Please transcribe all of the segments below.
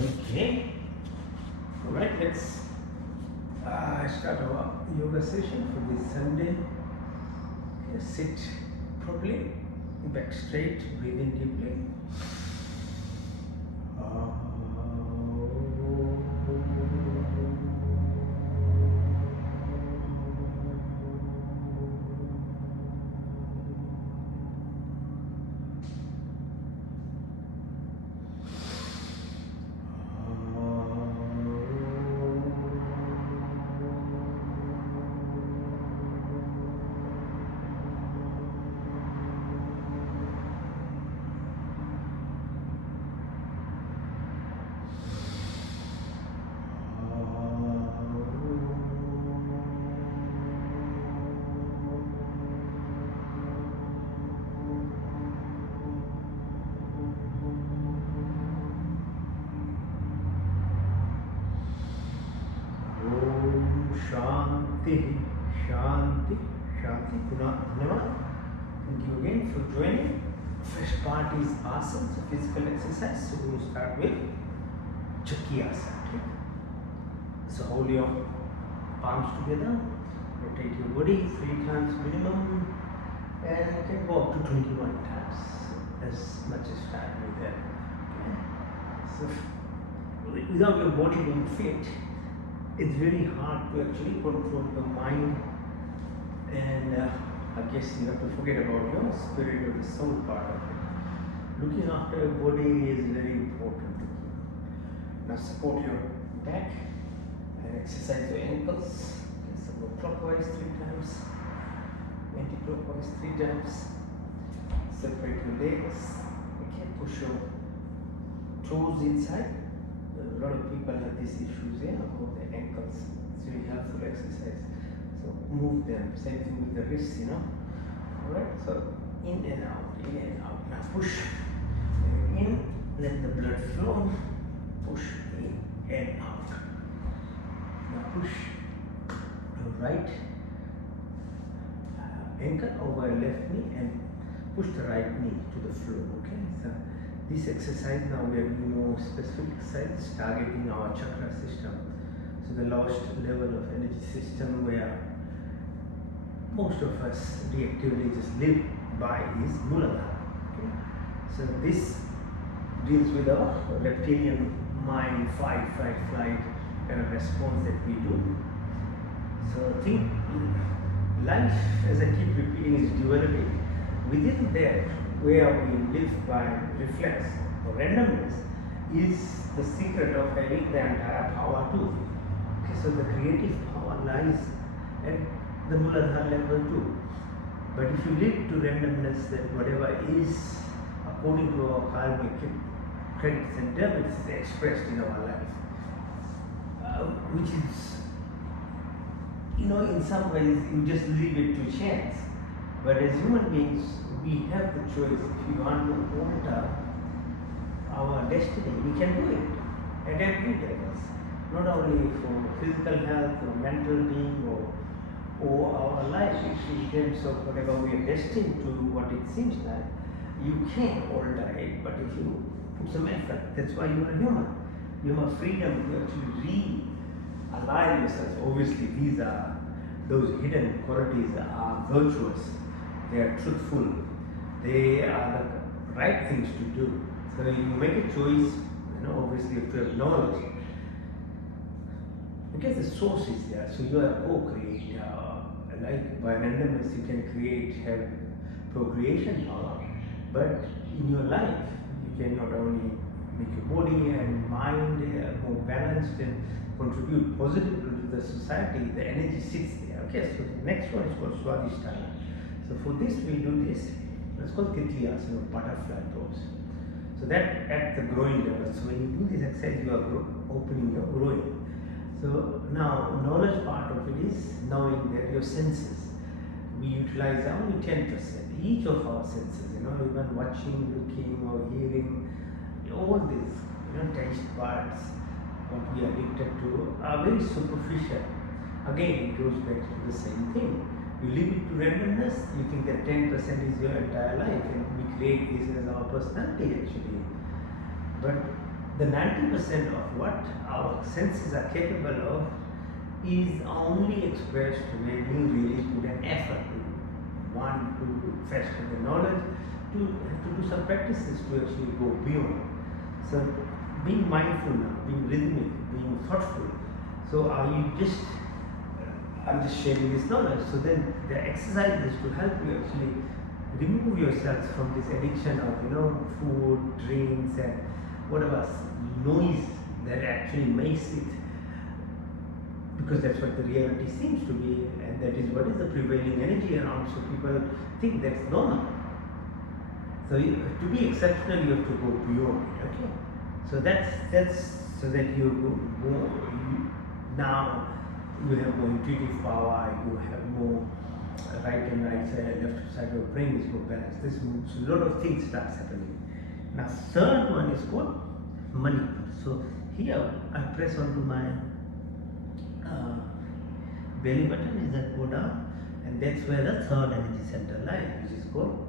Okay. Alright, let's start our yoga session for this Sunday. Sit properly, back straight, breathe in deeply. Shanti, Shanti, Shanti. Dhanyavad. Thank you again for joining. First part is asana, so physical exercise. So we will start with Chakrasana. Okay? So hold your palms together, rotate your body 3 times minimum, and you can go up to 21 times, as much as time you have. Okay? So without your body being fit, it's very hard to actually control the mind, and I guess you have to forget about your spirit or the soul part of it. Looking after your body is very important. Now support your back and exercise your ankles. Okay, so go clockwise 3 times, anti-clockwise 3 times. Separate your legs. Okay, push your toes inside. A lot of people have these issues here of the ankles. It's very helpful exercise. So move them. Same thing with the wrists, Alright, so in and out, in and out. Now push in, let the blood flow. Push in and out. Now push the right ankle over left knee and push the right knee to the floor. Okay, so this exercise now we are doing more specific exercise targeting our chakra system. So the lowest level of energy system where most of us reactively just live by is Muladhara. Okay? So this deals with our reptilian mind, fight, flight kind of response that we do. So I think life, as I keep repeating, is developing. Within that, where we live by reflex or randomness, is the secret of having the entire power too. Okay, so the creative power lies at the Muladhara level too. But if you live to randomness, that whatever is according to our karmic credits and debits is expressed in our life, which is, in some ways you just leave it to chance. But as human beings, we have the choice. If we want to alter our destiny, we can do it at every level. Not only for physical health or mental being or our life, in terms of whatever we are destined to, what it seems like, you can alter it, but if you put some effort, that's why you are human. You have freedom to actually realign yourself. Obviously, those hidden qualities are virtuous, they are truthful, they are the right things to do. So you make a choice, obviously you have to acknowledge, because the source is there, so you are a co-creator. Like by randomness you can have procreation power, but in your life you can not only make your body and mind more balanced and contribute positively to the society, the energy sits there. Okay, so the next one is called Swadhisthana. So for this we do this, it's called Tityasana, butterfly pose. So that at the growing level. So when you do this exercise, you are opening your growing. So now knowledge part of it is knowing that your senses, we utilize only 10%. Each of our senses, even watching, looking or hearing, all these, taste buds, what we are addicted to, are very superficial. Again, it goes back to the same thing. You leave it to randomness, you think that 10% is your entire life, and we create this as our personality actually. But the 90% of what our senses are capable of is only expressed when you really put an effort to want to fetch the knowledge, to do some practices to actually go beyond. So being mindful now, being rhythmic, being thoughtful. So are you just, I'm just sharing this knowledge. So then the exercise is to help you actually remove yourself from this addiction of food, drinks, and whatever noise that actually makes it, because that's what the reality seems to be, and that is what is the prevailing energy around. So people think that's normal. So to be exceptional, you have to go beyond it. Okay. So that's so that now you have more intuitive power, you have more right and right side, left side of your brain is more balanced. This moves, a lot of things starts happening. Now third one is called Manipur. So here I press onto my belly button, is that go down, and that's where the third energy center lies, which is called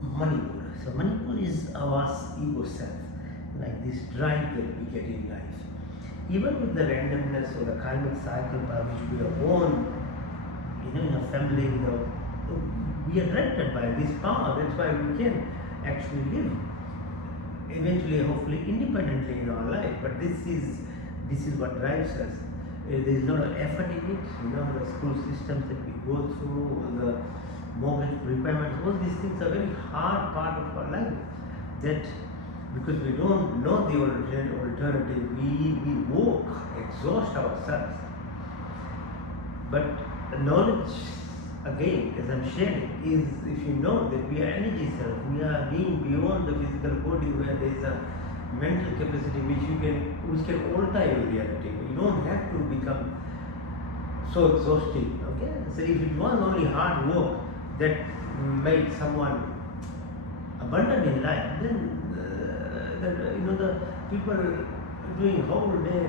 Manipur. So Manipur is our ego self, like this drive that we get in life. Even with the randomness or the karmic cycle by which we are born, in a family, we are directed by this power. That's why we can actually live eventually, hopefully, independently in our life. But this is what drives us. There is a lot of effort in it. The school systems that we go through, the mortgage repayments, all these things are very hard part of our life. That because we don't know the alternative, we work, exhaust ourselves. But knowledge, again, as I'm sharing, is if you know that we are energy self, we are being beyond the physical body, where there is a mental capacity which can alter your reality. You don't have to become so exhausting. Okay, so if it was only hard work that made someone abundant in life, then the people doing whole day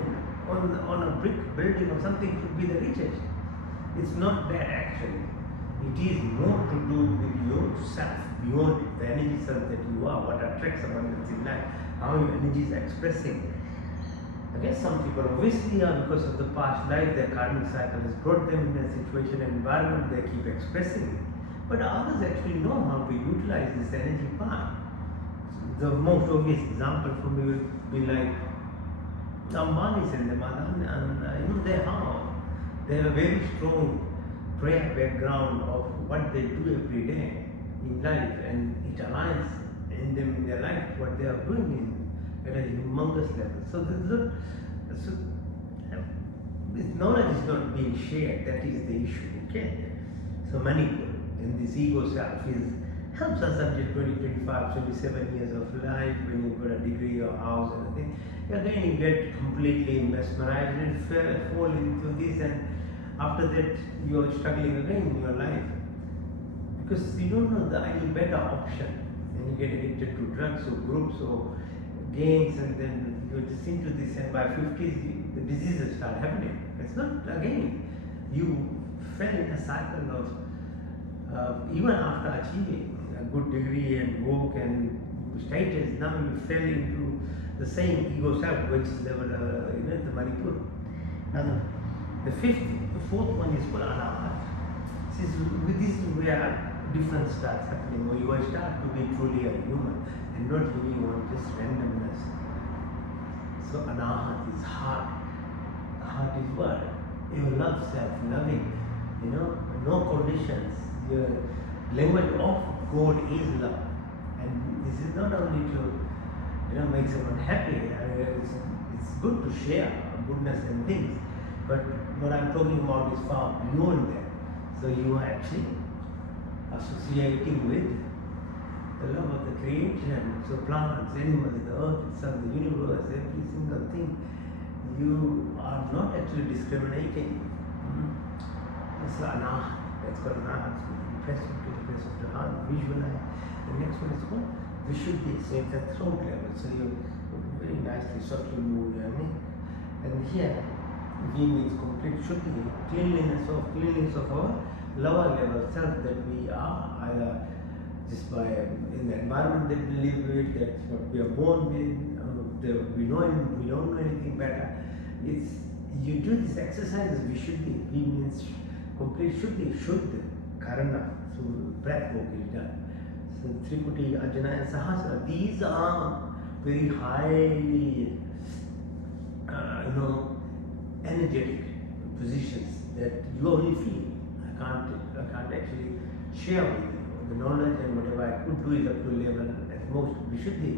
on a brick building or something should be the richest. It's not that actually. It is more to do with yourself, beyond the energy self that you are, what attracts abundance in life, how your energy is expressing. Okay, some people obviously are, because of the past life, their karmic cycle has brought them in a situation and environment, they keep expressing it. But others actually know how to utilize this energy part. The most obvious example for me will be like Ambanis and them, and they have a very strong prayer background of what they do every day in life, and it aligns in them in their life what they are doing at a humongous level. So this knowledge is not being shared. That is the issue. Okay. So Manipur in this ego self helps us until 20, 25, 27 years of life, when you've got a degree or house and everything. Again, you get completely mesmerized and fall into this, and after that you're struggling again in your life because you don't know any better option, and you get addicted to drugs or groups or games, and then you're just into this, and by 50s the diseases start happening. It's not, again, you fell in a cycle of even after achieving a good degree and work and status, now you fell into the same ego self, which is level, the Manipur. Now the fourth one is called Anahat. This is where difference starts happening, where you start to be truly a human and not living on just randomness. So Anahat is heart. Heart is what? Your love self, loving, no conditions. Your language of God is love, and this is not only to make someone happy. It's good to share goodness and things, but what I'm talking about is far beyond that. So you are actually associating with the love of the creation. So plants, animals, the earth itself, the universe, every single thing. You are not actually discriminating. It's Anahat. That's called Anahat. Press into the place of the heart, visualize. The next one is called Vishuddhi. So it's at throat level. So you very nicely, softly move your neck. And here, V means complete Shuddhi, cleanliness of our lower level self, that we are either just by in the environment that we live with, that's what we are born with, we don't know anything better. It's you do these exercises. Vishuddhi, V means complete Shuddhi, Shuddha, Karana. So breath work is done. So Triputi, Ajna and Sahasrara. These are very highly, energetic positions that you only feel. I can't actually share with you. The knowledge and whatever I could do is up to level at most. Vishuddhi,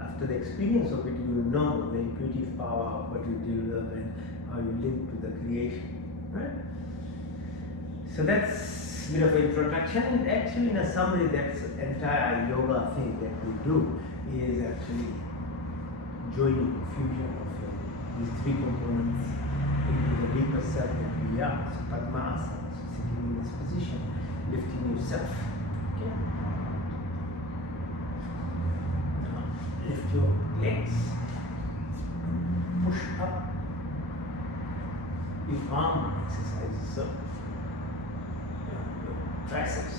after the experience of it, you will know the intuitive power of what you develop and how you link to the creation. Right? So that's a bit of an introduction. And actually, in a summary, that's entire yoga thing that we do is actually joining the fusion of these three components into the deeper self that we are. So Padmasana, so sitting in this position, lifting yourself. Okay. Now lift your legs, push up. Your arm exercises, so your triceps,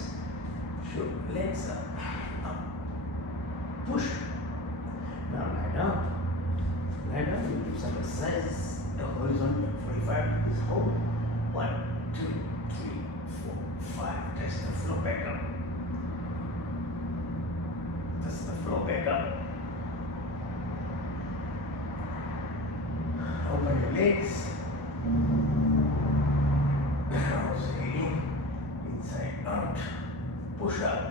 show legs up, push. Now lie down. Lie down, you do some exercises, the horizontal 45 degrees hold. 1, 2, 3, 4, 5. Touch the floor back up. Touch the floor back up. Open your legs. Rotating inside out. Push up.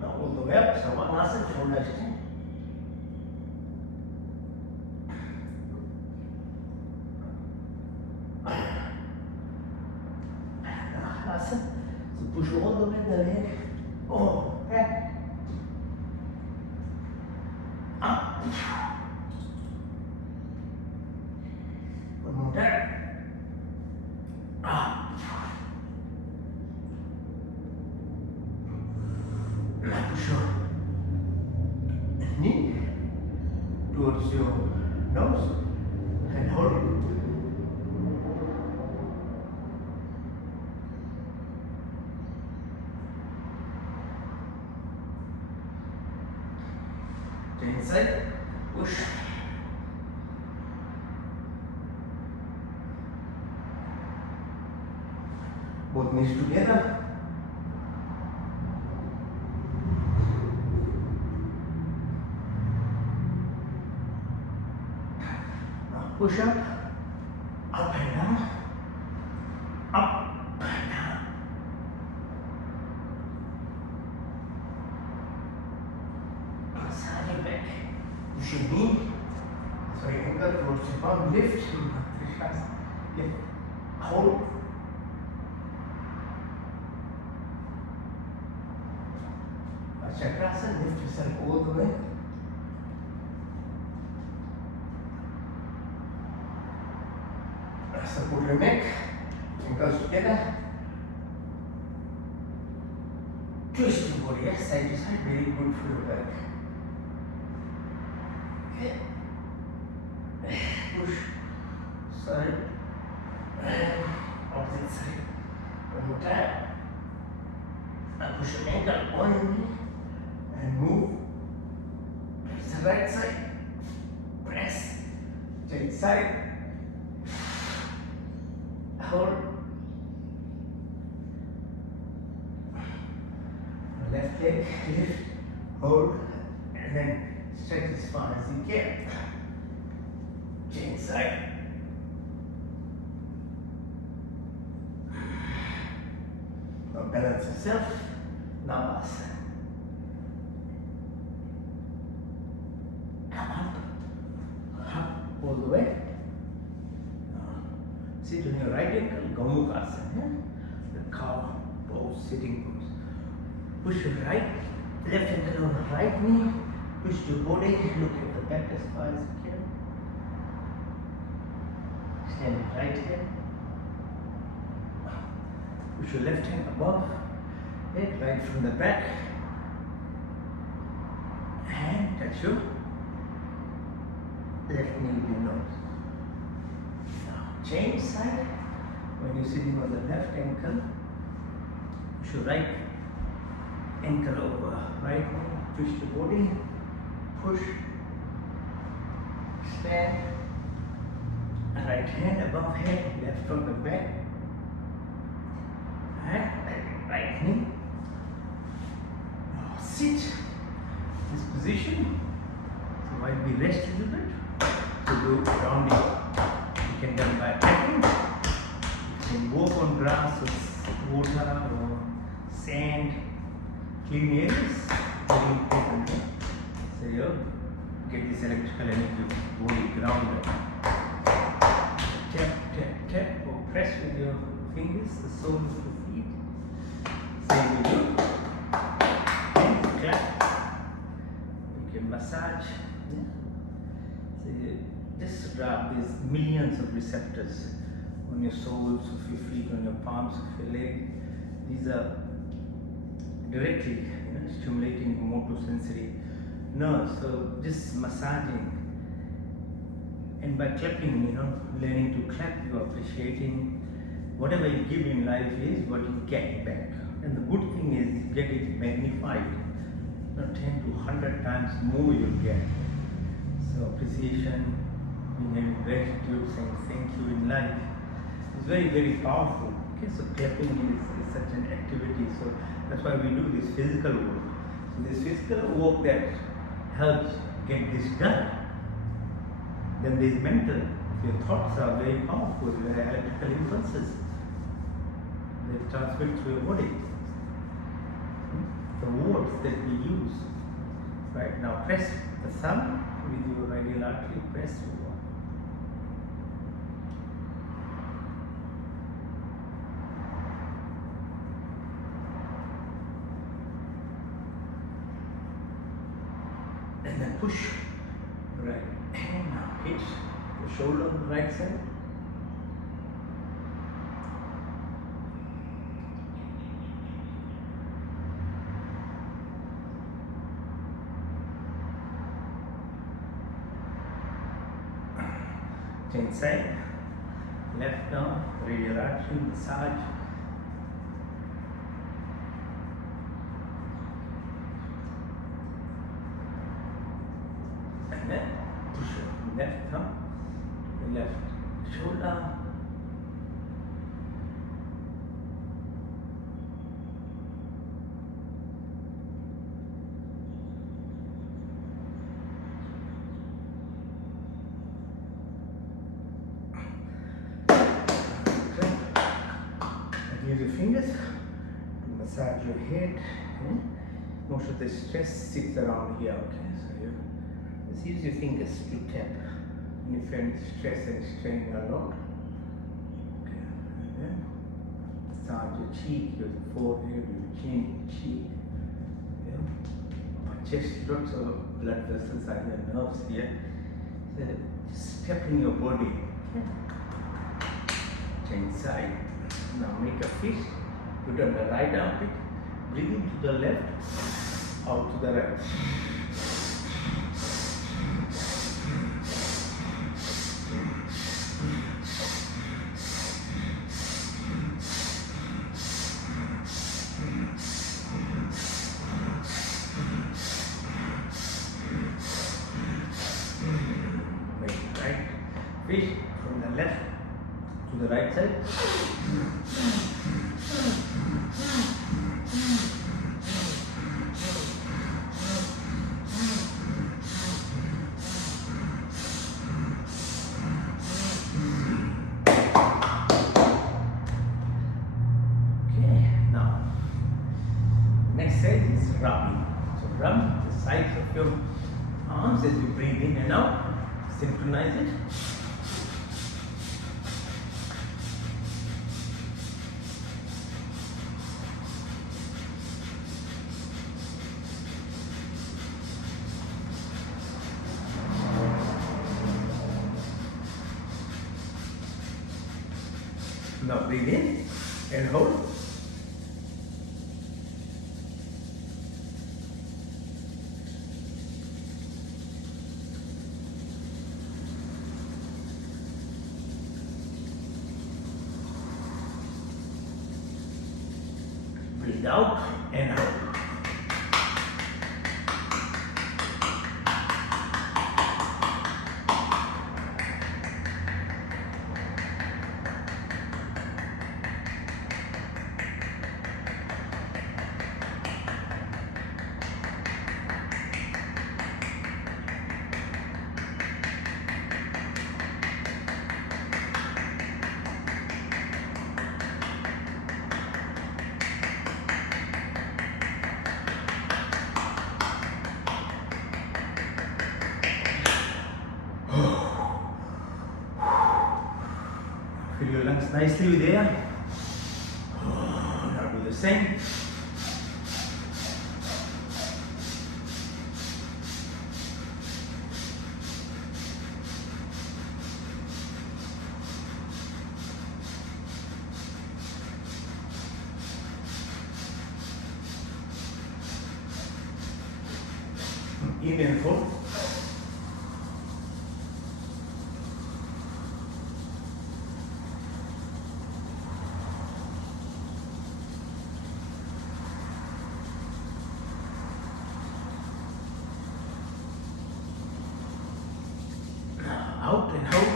Now all the way up, Savanasana, shoulder extend. Asana. So push all the way the leg. Back. Up. One more time. Up. Push your knee towards your nose and hold it. To inside, push. Both knees together. Push up and down, up and down. Massage your back. Push your knee, ankle towards your palm. Lift, lift, hold. Chakrasana, lift yourself all the way. Support your neck, ankles together. Twist your body, side to side, very good for your back. Okay. Push, side, and opposite side. One more time. Now push your ankle on your knee and move. Press the right side. Press. Change side. Hold. Left leg, lift, hold, and then stretch as far as you can. Change side. Now balance yourself. Namaste. Come up all the way. Sit on your right ankle, Gomukhasana, the cow pose, sitting pose. Push your left ankle on the right knee, push your body, look at the back as far as you can. Stand right here. Push your left hand above it, right from the back. And touch your left knee with your nose. Change side. When you're sitting on the left ankle, push your right ankle over right knee, twist your body, push, stand, right hand above head, left on the back, and right knee. Now sit this position. So while we rest a little bit, to do rounding. You can done by tapping. You can walk on grass or water or sand, clean areas. Very important. So you get this electrical energy body grounded. Tap, tap, tap, or press with your fingers the soles of the feet. Same we do. And clap. You can massage. Yeah. So you just rub these millions of receptors on your soles of your feet, on your palms of your leg. These are directly stimulating motor-sensory nerves. So just massaging. And by clapping, learning to clap, you're appreciating whatever you give in life is what you get back. And the good thing is you get it magnified. 10 to 100 times more you'll get. So appreciation, being gratitude, saying thank you in life is very, very powerful. Okay, so clapping is such an activity. So that's why we do this physical work. So this physical work that helps get this done. Then there is mental. Your thoughts are very powerful. They are electrical impulses. They transmit through your body. The words that we use. Right now, press the thumb with your radial artery. Press over. And then push. Right. And now hit the shoulder on the right side. Change side. Left now, radial artery, massage. And then push your left thumb, the left shoulder. Use your fingers to massage your head. Most of the stress sits around here. Okay, so you just use your fingers to tap. And if any stress and strain a lot, okay, and then massage your cheek, your forehead, your chin, cheek. Chest, lots of blood vessels are your nerves here. So just step in your body. Change side. Now make a fist, put on the right armpit, breathe in to the left, out to the right. Make right fist from the left to the right side. Next is rubbing. So rub the sides of your arms as you breathe in and out. Synchronize it. Now breathe in and hold. Breathe out and out. lungs nicely with air. Now do the same. In and hold. Out and hold.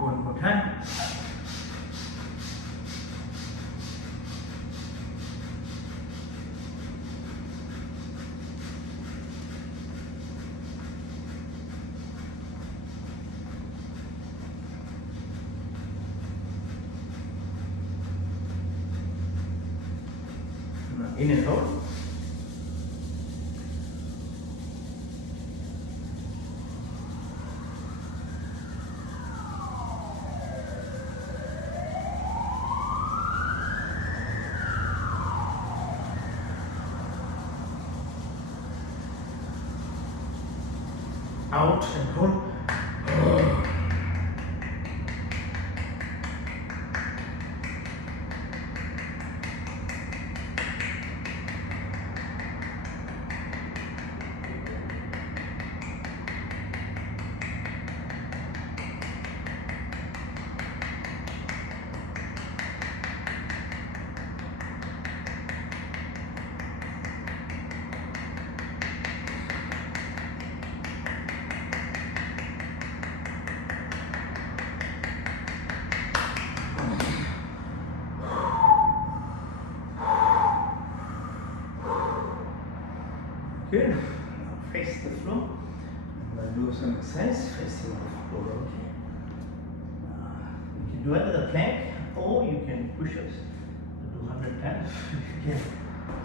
One more time. Now in and hold. Out and hold. Good. Now face the floor. I'm going to do some exercise facing the floor. Okay. You can do either the plank or you can push ups. Do 100 times. If you can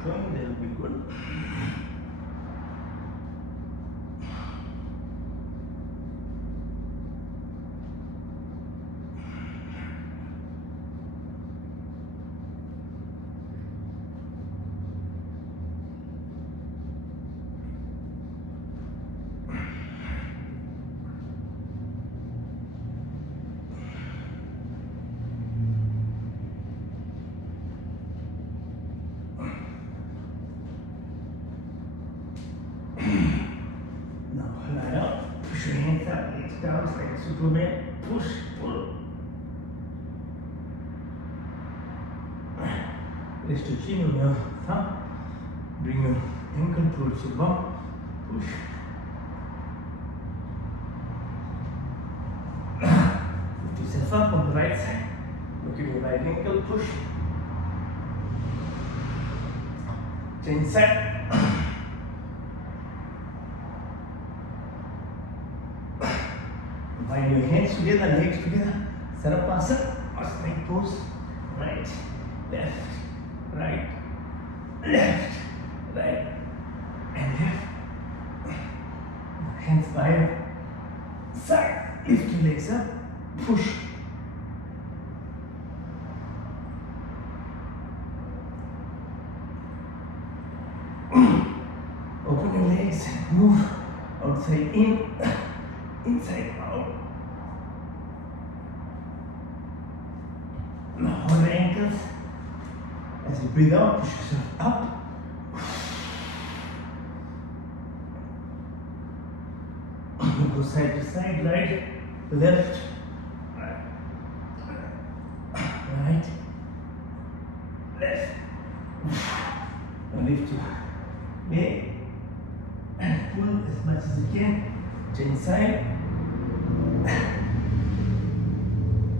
join, that will be good. Push your hands up, legs down, like Superman. Push, pull. Rest your chin on your thumb. Bring your ankle towards your bum. Push. Lift yourself up on the right side. Look at your right ankle. Push. Change side. Bind your hands together, legs together. Sarapasana, or straight pose. Right, left, right, left, right, and left. Hands by your side. Lift your legs up. Push. Open your legs. Move outside in, inside out. Now hold the ankles. As you breathe out, push yourself up. Go side to side, right, left, right, left. Now lift your leg. much as you can. Chin side.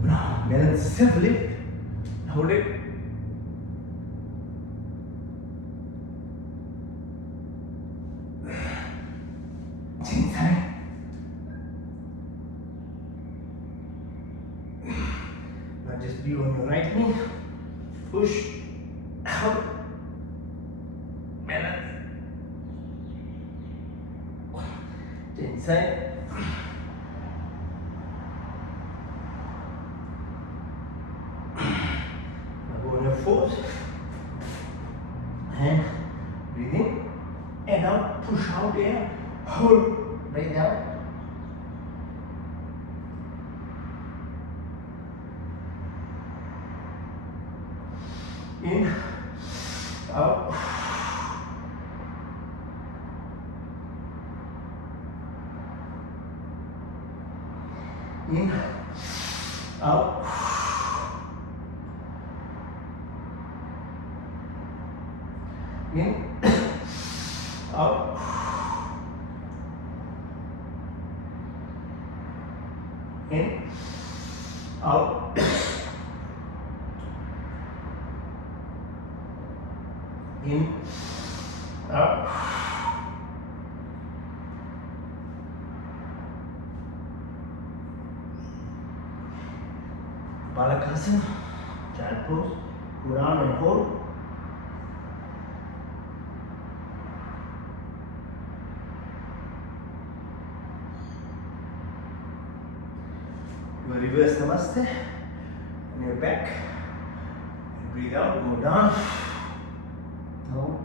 Now, balance yourself, lift. Hold it. Chin side. Now just be on your right knee. Push. Out. Balance. Chin side. Force and breathe in and out, push out air, hold, breathe out. In, out. In, out. In, out. In, out. In, out. Balakasana, child pose, go down and hold. Reverse namaste on your back and breathe out, go down. No.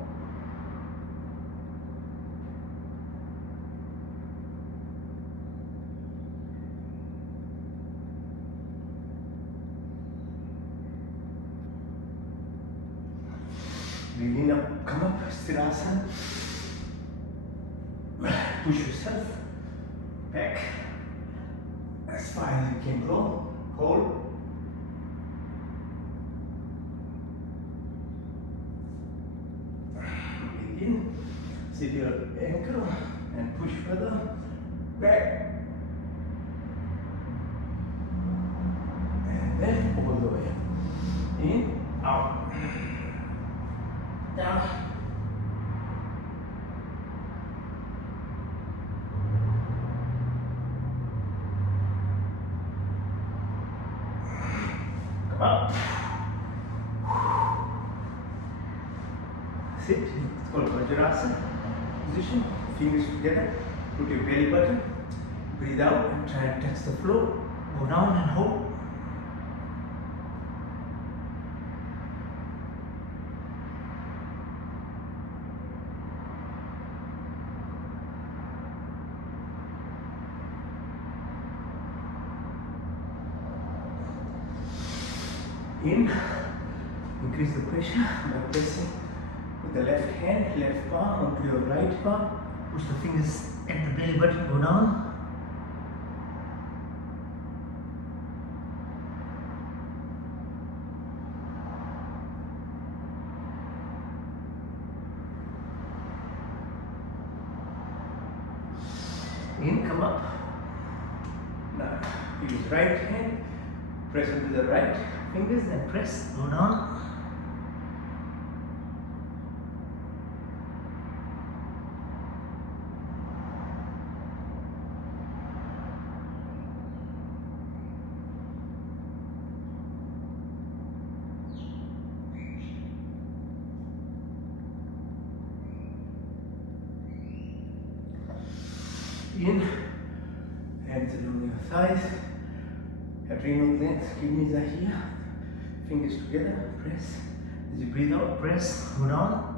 Breathe in up, come up, Sthirasana. Push yourself back. As far as you can go, hold. Breathe in, sit your ankle and push further back. And then all the way. In, out, down. Up. Sit. It's called Vajrasana position. Fingers together. Put your belly button. Breathe out and try and touch the floor. Go down and hold. In, increase the pressure by pressing with the left hand, left palm onto your right palm. Push the fingers at the belly button, go down. In, come up. Now, use right hand, press with the right fingers and press, go down. In, hands along your thighs, adrenal glands, kidneys are here, fingers together, press. As you breathe out, press, go down.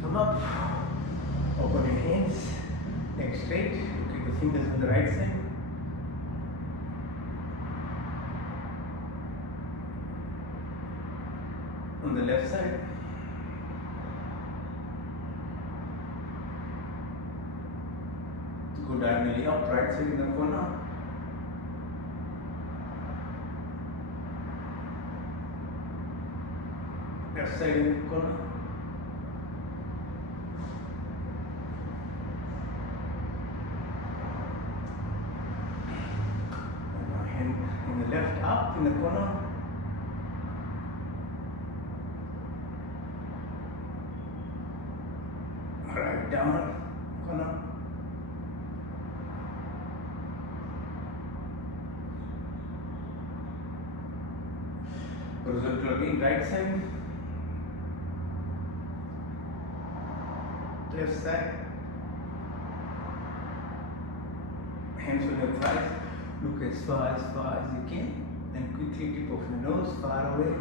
Come up, open your hands, neck straight, keep the fingers on the right side. the left side. Go diagonally up, right side in the corner. Left side in the corner. Hand in the left up in the corner. Right down corner. Horizontal again, right side. Left side. Hands on your thighs. Look as far as you can. And quickly tip of your nose far away.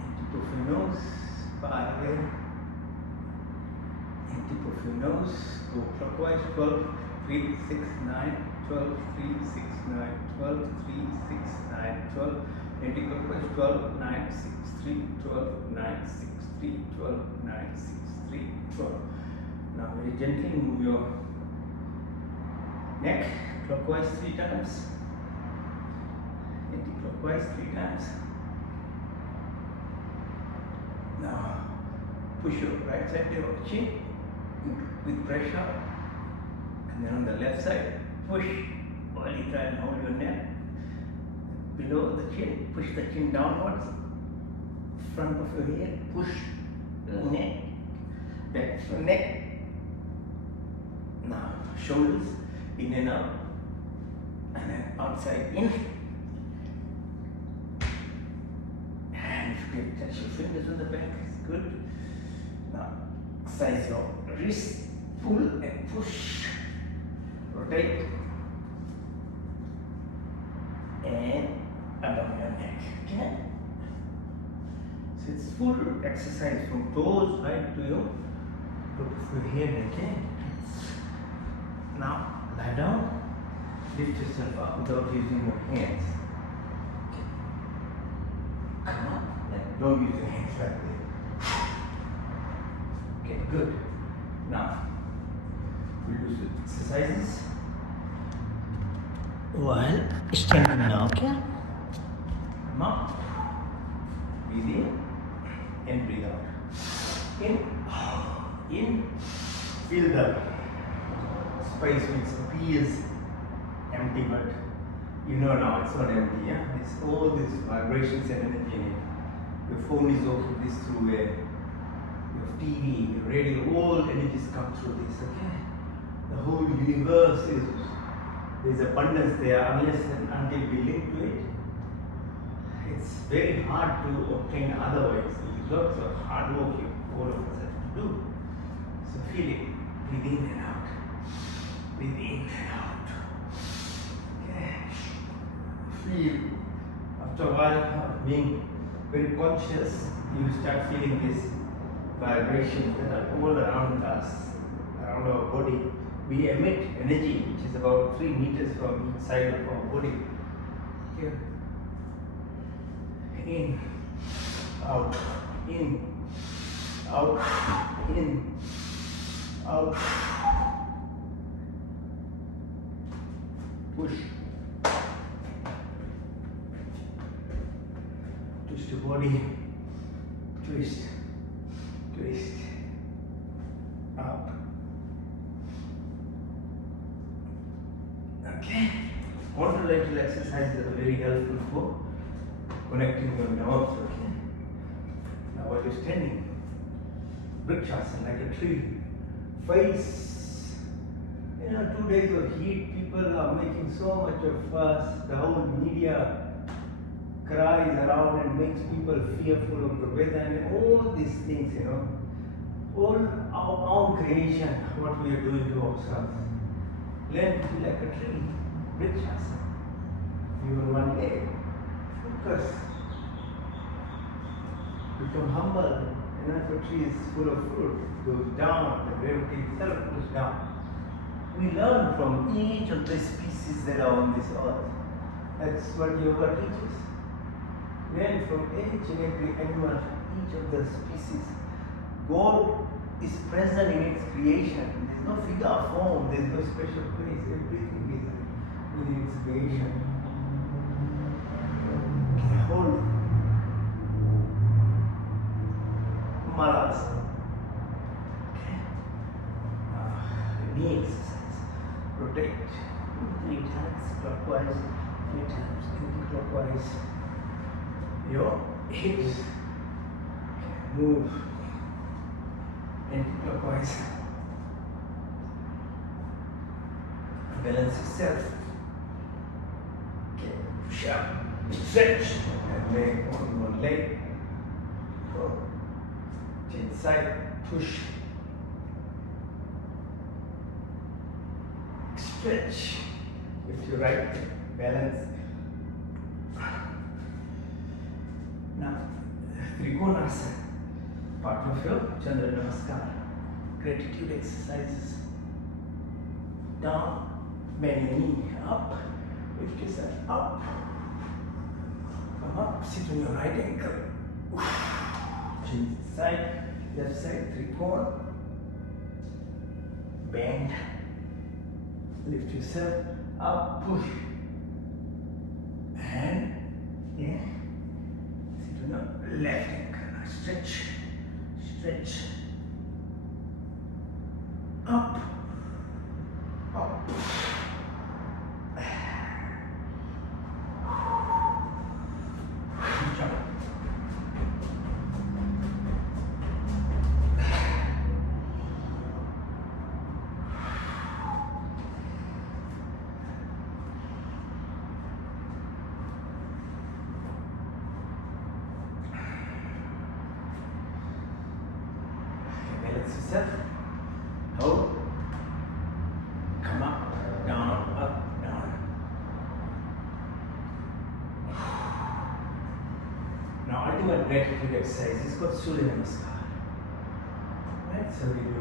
And tip of your nose far away. And tip of your nose. Go clockwise. 12, 3, 6, 9, 12, 3, 6, 9, 12, 3, 6, 9, 12. Anti-clockwise 12, 9, 6, 3, 12, 9, 6, 3, 12, 9, 6, 3, 12. Now very gently move your neck clockwise 3 times, anti-clockwise 3 times. Now push your right side to your chin with pressure, and then on the left side push while you try and hold your neck below the chin, push the chin downwards, front of your head, push the neck, back of your neck. Now shoulders in and out, and then outside in. And if you can touch your fingers on the back, it's good. Now size your wrist, pull and push, rotate, and along your neck. Okay? So it's full exercise from toes right to your top of your head. Okay? Now lie down, lift yourself up without using your hands. Okay. Come on, don't use your hands like that. Okay, good. Now we'll do some exercises while standing now. Okay? Come on. Breathe in and breathe out. In, feel the space which appears empty, but you know now it's not empty. Yeah, it's all these vibrations and energy in it. Your phone is also this through your TV, your radio, all energies come through this. Okay, the whole universe is, there's abundance there unless and until we link to it. It's very hard to obtain otherwise. There's lots of hard work all of us have to do. So feel it, breathe in and out. Breathe in and out. Okay. Feel. After a while of being very conscious, you start feeling this vibration that are all around us, around our body. We emit energy which is about 3 meters from each side of our body. Here. In, out, in, out, in, out. Push. Twist your body. Twist. Twist. Up. Okay. Contralateral exercises are very helpful for connecting your nerves. Okay. Now while you're standing, Vrikshasana like a tree, face. 2 days of heat, people are making so much of fuss. The whole media cries around and makes people fearful of the weather and all these things, all our own creation, what we are doing to ourselves. Learn to be like a tree, Vrikshasana. You are one leg, focus, become humble. If a tree is full of fruit, it goes down, the gravity itself goes down. We learn from each of the species that are on this earth. That's what yoga teaches. Then from each and every animal, each of the species, God is present in its creation. There is no figure form, there is no special place. Everything is within its creation. Okay, hold. Malas. Okay. Knee exercise. Rotate 3 times clockwise, 3 times anti-clockwise. Your hips move anti-clockwise. Balance yourself. Okay, push up, stretch, and leg on one leg. Go. Change side, push. Stretch. Lift your right, balance. Now, Trikonasana, part of your Chandra Namaskar. Gratitude exercises. Down, bend your knee, up, lift yourself up. Come up, sit on your right ankle. Change side, left side, Trikona. Bend. Lift yourself up, push. And yeah. Sit on your left ankle. Stretch, stretch. Up, up. Jump. Balance yourself. Hold. Come up, down, up, down. Now ultimate gratitude exercise is called Surya Namaskar. Right, so we do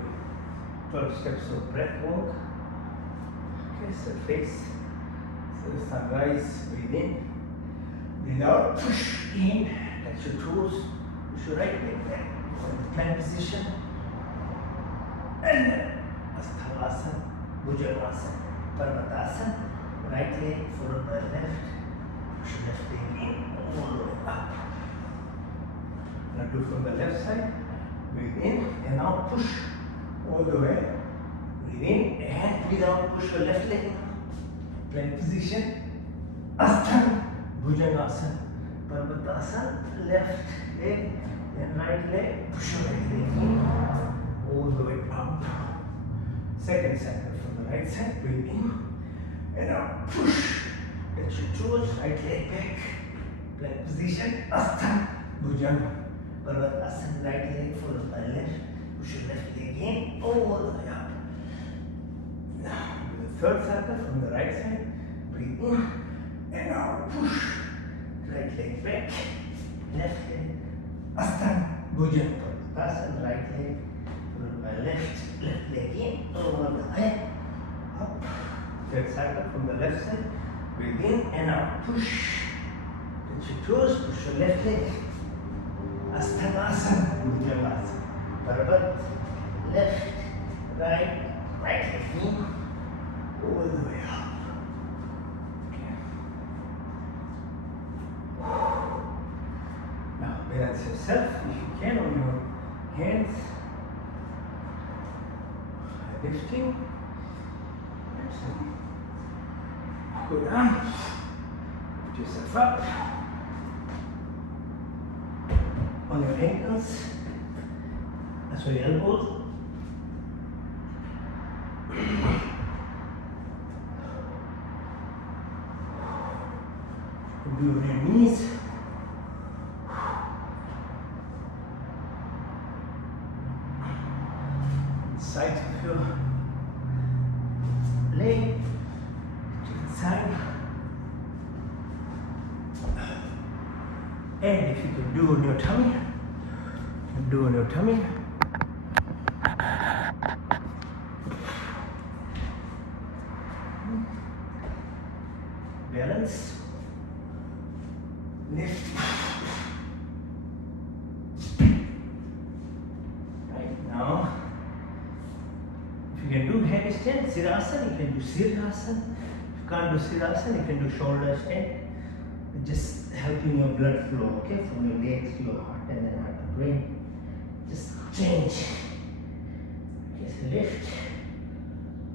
12 steps of breath work. Okay, so face. So sunrise, breathe in. Breathe out, push in, touch your toes, push your right leg back. In the plank position. And then Asthalasana, Bhujangasana, Parvatasana, right leg followed by left, push your left leg in, all the way up. Now do from the left side, breathe in and now push all the way. Breathe in and breathe out, push your left leg in. Plank position, Asthana, Bhujangasana, Parvatasana, left leg and right leg, push your right leg in, all the way up. Second cycle from the right side, breathe in and now push. Touch your toes, right leg back, plank position, Asthana, Bhujanga, Parvatasana, right leg followed by left, push your left leg in, all the way up. Now do the third cycle from the right side, breathe in and now push. Right leg back, left leg, Asthana, Bhujanga, Parvatasana, right leg followed by left leg in, over the way up. Third cycle from the left side, breathe in and now push. Touch your toes, push your left leg. Asthanasana, Bhujangasana, Parvat, left, right leg in, all the way up. Okay. Now balance yourself if you can on your hands. Lifting. Go down. Lift yourself up. On your ankles. That's your elbows. Do on your knees. Sides of your leg to the side. And if you can do on your tummy, do on your tummy. Balance. Lift. can do handstand, Siddhasana, you can do Siddhasana. If you can't do Siddhasana, you can do shoulder stand. Just helping your blood flow, okay, from your legs to your heart and then heart to brain. Just change. Just lift,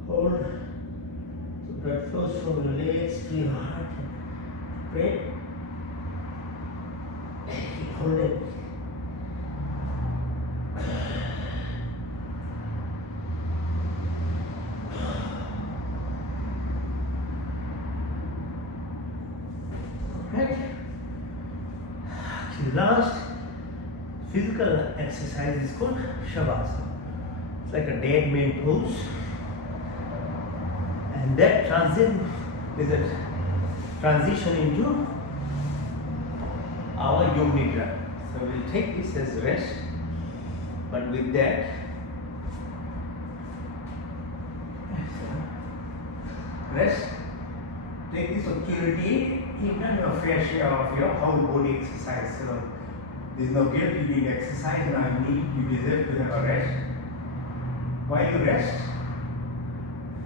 hold. So blood flows from your legs to your heart and brain. Keep holding. Right. The last physical exercise is called Shavasana. It's like a dead man pose, and that is a transition into our Yoga Nidra. So we'll take this as rest, but with that, rest. Take this opportunity. You've done your fair share of your whole body exercise. So there's no guilt. You need exercise, and you deserve to have a rest. While you rest,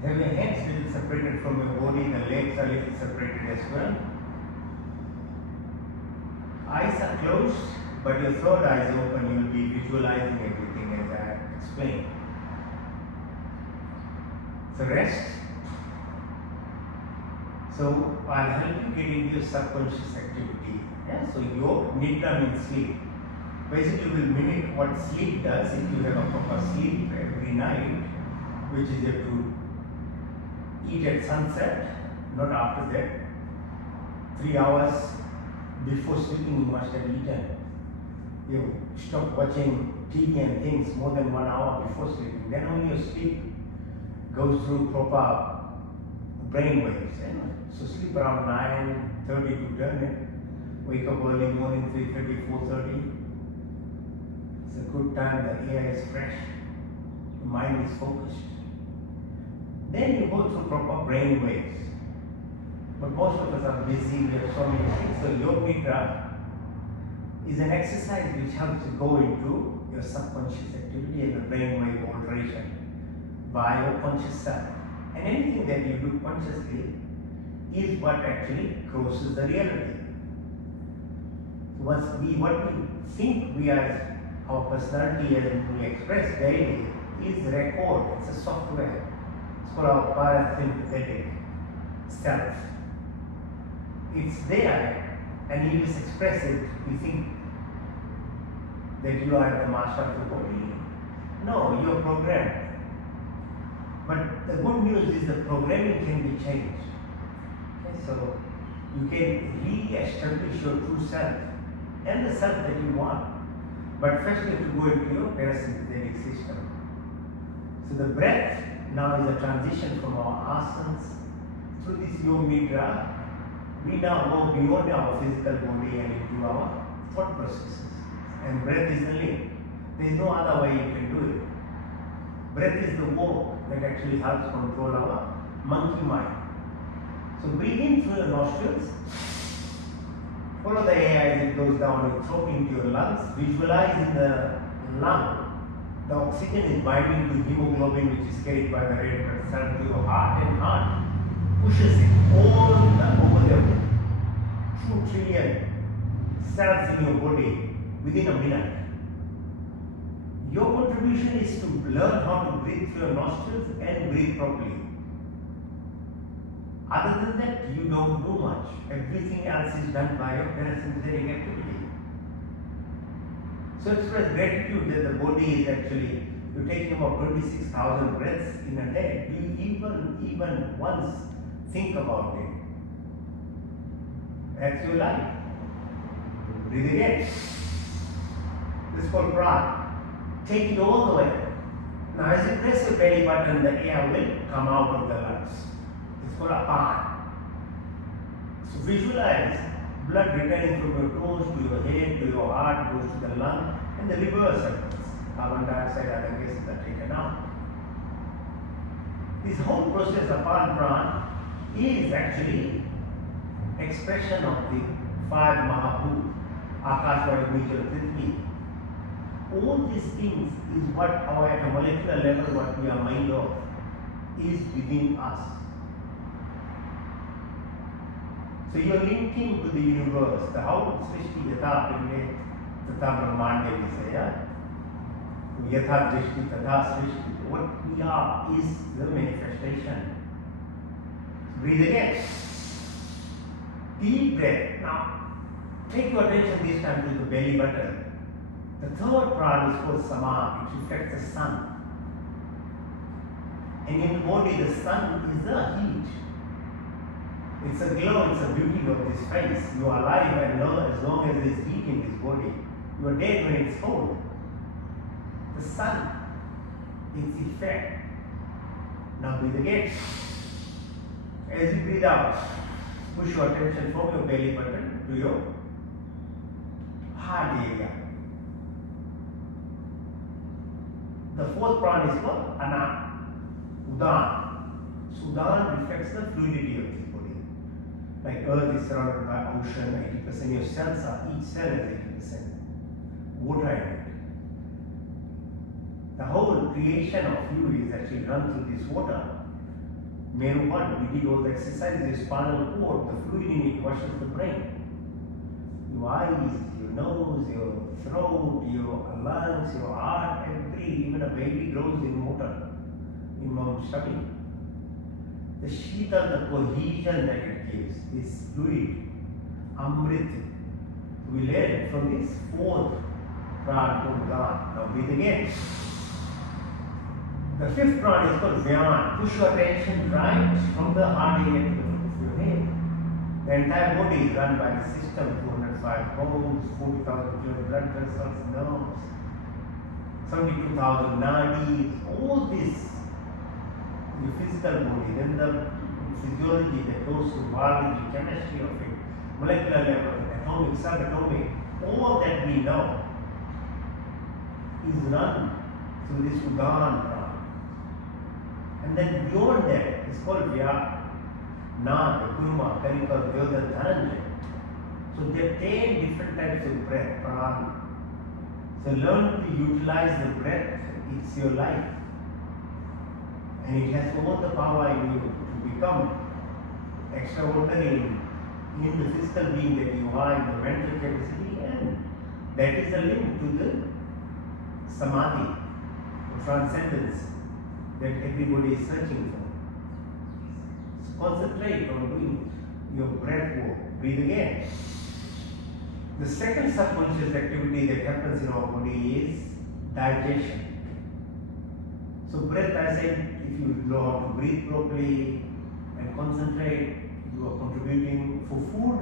have your hands a little separated from your body, the legs are a little separated as well. Eyes are closed, but your third eye is open. You will be visualizing everything as I explained. So rest. So I'll help you get into your subconscious activity. Yeah? So your nidra means sleep. Basically we'll mimic what sleep does if you have a proper sleep every night, which is you have to eat at sunset, not after that. 3 hours before sleeping you must have eaten. You stop watching TV and things more than 1 hour before sleeping. Then only your sleep goes through proper brain waves. So sleep around 9:30 to 10. Wake up early morning 3:30, 4:30. It's a good time. The air is fresh. The mind is focused. Then you go through proper brain waves. But most of us are busy. We have so many things. So Yoga Nidra is an exercise which helps you go into your subconscious activity and the brain wave alteration by your conscious self. And anything that you do consciously is what actually crosses the reality. So what we think we are, our personality and we express daily is record. It's a software. It's called our parasympathetic self. It's there, and you just express it. You think that you are the master of the body. No, you are programmed. But the good news is the programming can be changed. Okay, so you can re-establish your true self and the self that you want. But first you have to go into your parasympathetic system. So the breath now is a transition from our asanas through this Yoga Nidra. We now go beyond our physical body and into our thought processes. And breath is the link. There is no other way you can do it. Breath is the walk that actually helps control our monkey mind. So breathe in through your nostrils. Follow the air as it goes down your throat into your lungs. Visualize in the lung. The oxygen is binding to hemoglobin, which is carried by the red blood cell to your heart, and heart pushes it all over the 2 trillion cells in your body within a minute. Your contribution is to learn how to breathe through your nostrils and breathe properly. Other than that, you don't do much. Everything else is done by your parasympathetic activity. So express gratitude that the body is actually, you're taking about 26,000 breaths in a day. Do you even once think about it? That's your life. Breathe again. This is called prana. Take it all the way. Now as you press your belly button, the air will come out of the lungs. It's called apana. So visualize blood returning from your toes to your head, to your heart, goes to the lung, and the reverse happens. Carbon dioxide, other gases are taken out. This whole process of prana is actually expression of the 5 Mahabhut, Akash, Vayu, Mitra, Prithvi. All these things is what our, at a molecular level, what we are mind of. is within us. So you are linking to the universe. The how Srishti Yatha Prime Tata Brahmanda we say, yeah? Yatha Drishti Tata Srishti. What we are is the manifestation. Breathe again. Deep breath. Now, take your attention this time to the belly button. The third prana is called Sama, which reflects the sun. And in the body, the sun is the heat. It's a glow, it's a beauty of this face. You are alive and as long as there is heat in this body. You are dead when it's cold. The sun, its effect. Now breathe again. As you breathe out, push your attention from your belly button to your heart area. The fourth prana is called Ana, Udan. So Udan reflects the fluidity of this body. Like earth is surrounded by ocean, 80%. Your cells are, each cell has 80% water in it. The whole creation of you is actually run through this water. Meru 1, we did all the exercises, your spinal cord, the fluid in it washes the brain. Your eyes, your nose, your throat, your lungs, your heart, even a baby grows in water, in mom's tummy. The shita, the cohesion that it gives, this fluid, amrit, we learn from this fourth prana to God. Now breathe again. The fifth prana is called Vyan. Push your attention right from the heart area to the roof of your head. The entire body is run by the system, 205 bones, 40,000 blood vessels, nerves, 72,000 nadis, all this, your physical body, then the physiology that goes to biology, chemistry of it, molecular level, atomic, subatomic, all that we know is run through this Udan prana. And then beyond that, it's called Vya, Nad, Kurma, Karika, Vyoda, Dhananjay. So there are 10 different types of breath, prana. So learn to utilize the breath, it's your life. And it has all the power in you to become extraordinary in the physical being that you are, in the mental capacity, and that is a link to the samadhi, the transcendence that everybody is searching for. So concentrate on doing your breath work. Breathe again. The second subconscious activity that happens in our body is digestion. So breath, I said, if you know how to breathe properly and concentrate, you are contributing for food.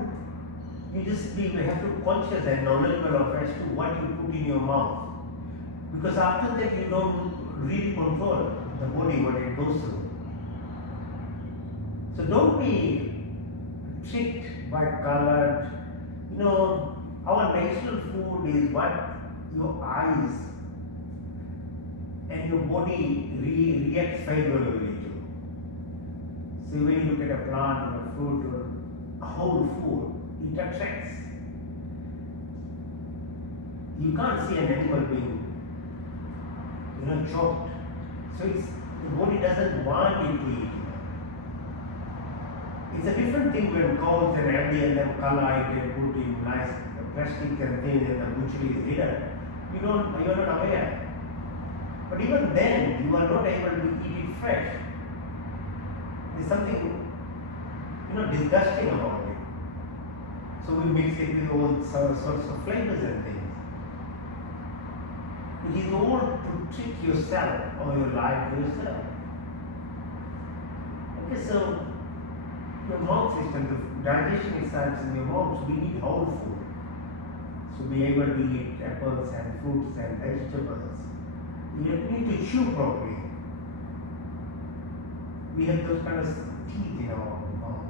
You have to be conscious and knowledgeable of as to what you put in your mouth. Because after that you don't really control the body, what it goes through. So don't be tricked by color. You know, our natural food is what your eyes and your body reacts favorably to. So when you look at a plant or a fruit or a whole food, it attracts. You can't see an animal being, choked. So the body doesn't want you to eat. It's a different thing when cows and and them color it and put in nice plastic and things and the butchery is hidden. You're not aware. But even then, you are not able to eat it fresh. There's something, disgusting about it. So we mix it with all sorts of flavors and things. It is all to trick yourself or your life yourself. Okay, so your mouth system, the digestion starts in your mouth, so we need whole food. So be able to eat apples and fruits and vegetables. You need to chew properly. We have those kind of teeth in our mouth.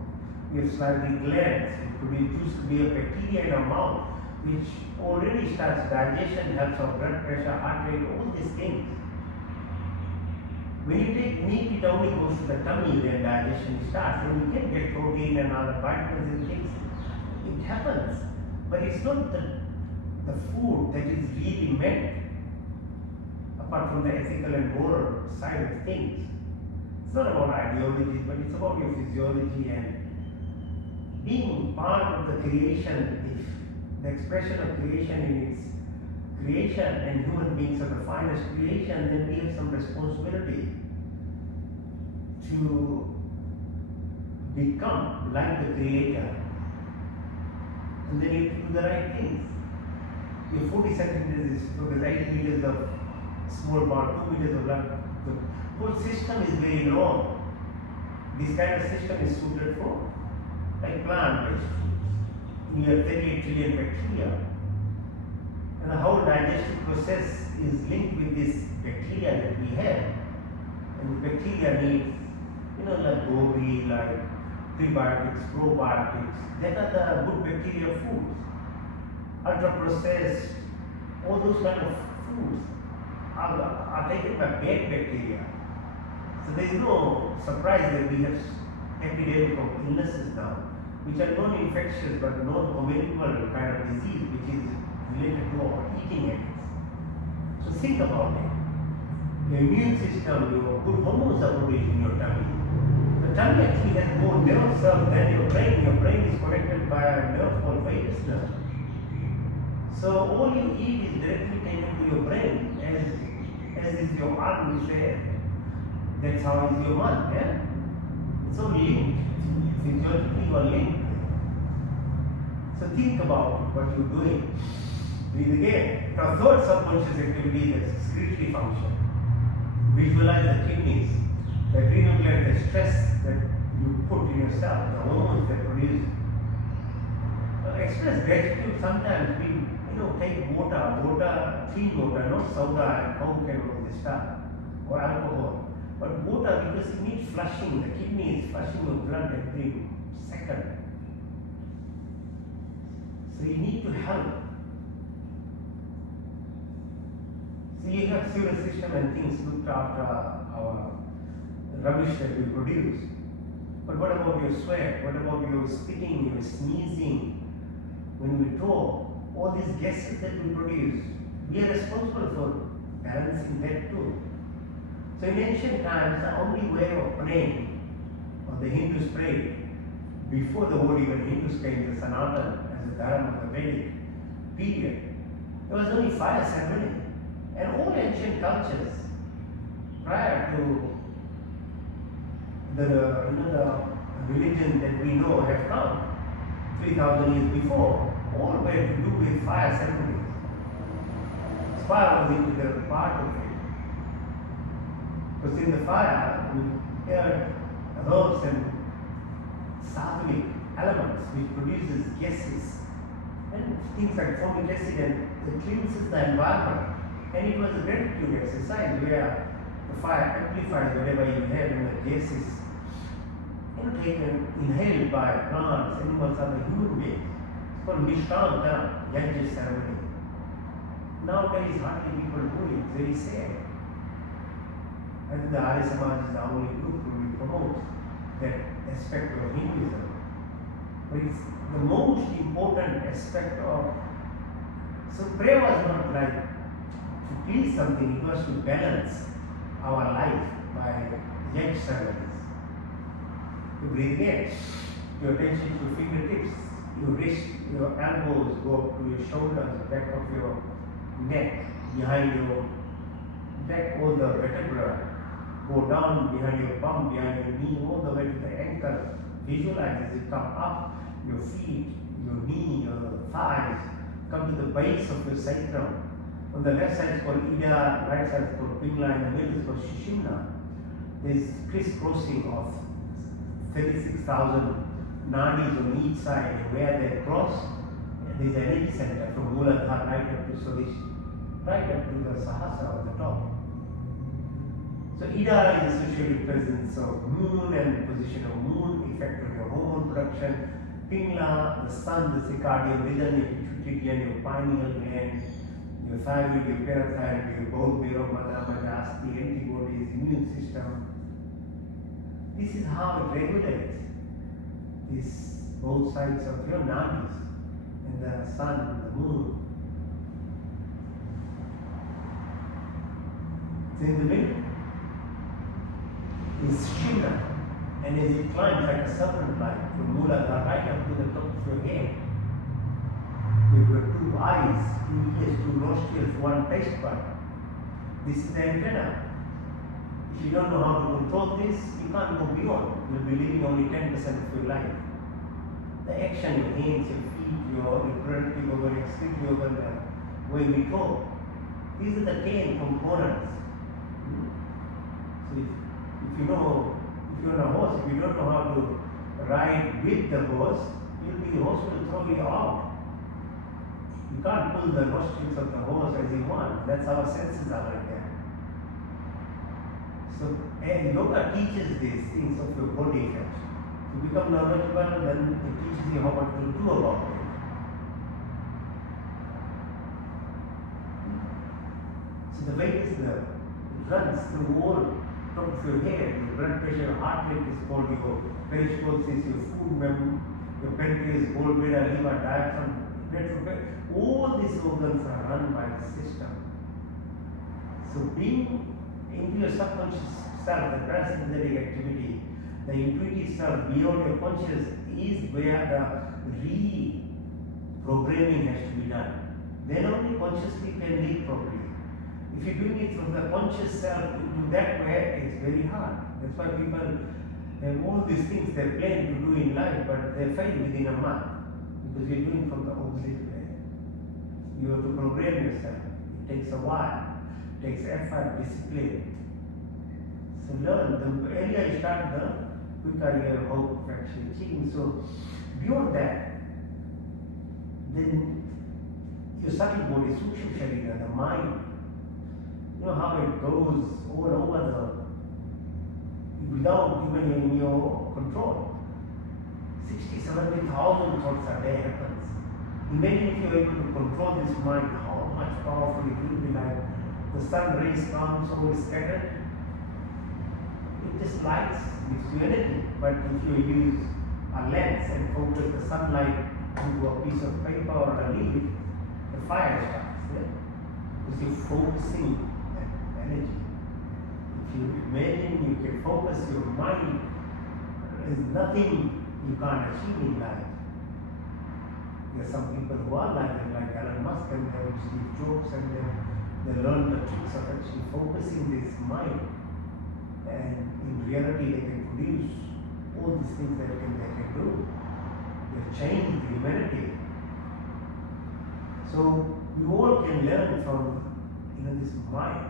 We have slightly glands. It used to be a bacteria in our mouth, which already starts digestion, helps our blood pressure, heart rate, all these things. When you take meat, it only goes to the tummy, then digestion starts. And you can get protein and other vitamins and things. It happens. But it's not the food that is really meant, apart from the ethical and moral side of things. It's not about ideologies, but it's about your physiology and being part of the creation. If the expression of creation in its creation and human beings are the finest creation, then we have some responsibility to become like the Creator. And then you have to do the right things. Your 40 centimeters is for the 8 meters of small bond, 2 meters of land. The whole system is very long. This kind of system is suited for like plant. You have 38 trillion bacteria. And the whole digestive process is linked with this bacteria that we have. And the bacteria needs, like gobi, like prebiotics, probiotics. That are the good bacteria foods. Ultra processed, all those kind of foods are taken by bad bacteria. So there is no surprise that we have epidemic of illnesses now, which are non-infectious but non-communicable kind of disease, which is related to our eating habits. So think about it. Your immune system, your good hormones are produced in your tummy. The tummy actually has more nerve cells than your brain. Your brain is connected by a nerve called vagus nerve. So all you eat is directly taken to your brain, as is your arm is there. That's how is your mind, yeah? It's all linked. Physiologically you are linked. So think about what you're doing. Breathe again. Now third subconscious activity is excretory function. Visualize the kidneys, the adrenal gland, the stress that you put in yourself, the hormones that produce. Express gratitude. Sometimes we take water, clean water, not soda and coke and all this stuff, or alcohol. But water, because it needs flushing, the kidney is flushing your blood every second. So you need to help. So you have sewer system and things looked after our rubbish that we produce. But what about your sweat? What about your spitting, your sneezing? When we talk, all these gases that we produce, we are responsible for balancing that too. So in ancient times, the only way of praying, or the Hindus prayed, before the word even Hindus came, the Sanatana, as the Dharma, the Vedic period, there was only fire ceremony. And all ancient cultures, prior to the religion that we know have come, 3,000 years before, all were to do with fire ceremonies. Fire was into the part of it. Because in the fire, we add herbs and sattvic elements which produces gases and things like formic acid, and it cleanses the environment. And it was a gratitude exercise where the fire amplifies whatever you have in the gases taken, inhaled by plants, animals, other human beings. It's called Mishtanta Yajna ceremony. Nowadays, hardly people do it. It's very sad. I think the Arya Samaj is the only group who promotes that aspect of Hinduism. But it's the most important aspect of. So prayer was not like to please something, it was to balance our life by yajna ceremonies. You breathe in, your attention to fingertips, your wrist, your elbows go up to your shoulders, back of your neck, behind your back, all the vertebra, go down behind your bum, behind your knee, all the way to the ankle. Visualize as you come up, your feet, your knee, your thighs, come to the base of your sacrum. On the left side is called Ida, right side is called Pingla, in the middle is called Sushumna. There is crisscrossing of 36,000 nadis on each side, and where they cross, there is an energy center from Muladhara right up to Surish, right up to the Sahasrara on the top. So Ida is associated with presence of moon and position of moon, effect on your hormone production. Pingla, the sun, the circadian rhythm, your pituitary gland, your pineal gland, your thyroid, your parathyroid, your bone marrow, mother, asti, antibodies, immune system. This is how it regulates these both sides of your nadis and the sun and the moon. It's in the middle. is Shimla. And as it climbs like a serpent line from Mooladhara right up to the top of your head, you've got two eyes, two ears, two nostrils, one taste bud. This is the antenna. If you don't know how to control this, you can't go beyond. You'll be living only 10% of your life. The action, your hands, your feet, your reproductive organ, excretory organ, the way we talk. These are the 10 components. So if you're on a horse, if you don't know how to ride with the horse, the horse will throw you out. You can't pull the nostrils of the horse as you want. That's how our senses are like that. So, and yoga teaches these things of your body first. To become knowledgeable, then it teaches you how what to do about it. So the weight is there. It runs through all top of your head. Your blood pressure, heart rate is called your peristalsis, your food memory, your pancreas, gallbladder, liver, diaphragm, all these organs are run by the system. So being into your subconscious self, the parasympathetic activity, the intuitive self beyond your conscious is where the reprogramming has to be done. Then only consciously can live properly. If you're doing it from the conscious self into that way, it's very hard. That's why people have all these things they plan to do in life, but they fail within a month because you're doing from the opposite way. You have to program yourself. It takes a while. It takes effort, discipline. So learn. The earlier you start, the quicker you have hope of actually achieving. So beyond that, then your subtle body, Sukshma Sharira, the mind, you know how it goes all over without even in your control. 60,000-70,000 thoughts a day happens. Imagine if you're able to control this mind, how much powerful it will be like. The sun rays comes all scattered. It just lights, gives you energy. But if you use a lens and focus the sunlight into a piece of paper or a leaf, the fire starts. Yeah? Because you're focusing that energy. If you imagine you can focus your mind, there's nothing you can't achieve in life. There are some people who are like Elon Musk and Steve Jobs, and they learn the tricks of actually focusing this mind. And in reality, they can produce all these things that they can do. They've changed humanity. So we all can learn from this mind,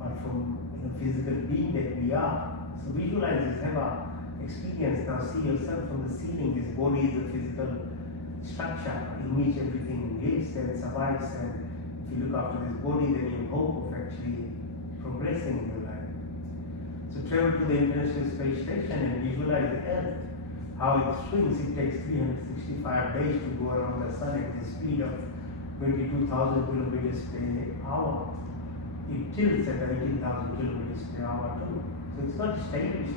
or from physical being that we are. So visualize this, have a experience now. See yourself from the ceiling. This body is a physical structure in which everything lives and survives. And if you look after this body, then you hope of actually progressing in your life. So travel to the International Space Station and visualize the Earth, how it swings. It takes 365 days to go around the sun at the speed of 22,000 kilometers per hour. It tilts at 18,000 kilometers per hour too. So it's not static,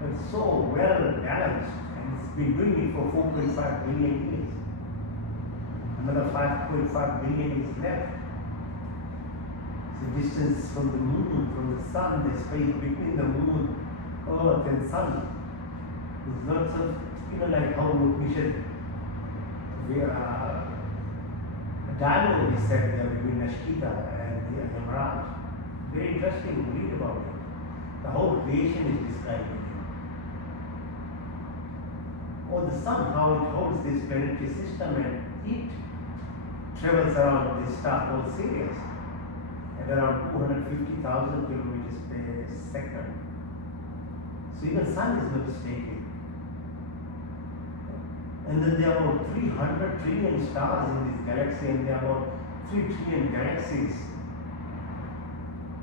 but it's so well balanced, and it's been doing it for 4.5 billion years. Another 5.5 billion is left. The distance from the moon, from the sun, the space between the moon, earth and sun. There's lots of, like how we should, a dialogue is said there between Nashkita and Yamaraj. Very interesting to read about it. The whole creation is described in it. Or the sun, how it holds this planetary system, and it travels around this star called Sirius at around 250,000 kilometers per second. So even sun is not static. And then there are about 300 trillion stars in this galaxy, and there are about 3 trillion galaxies.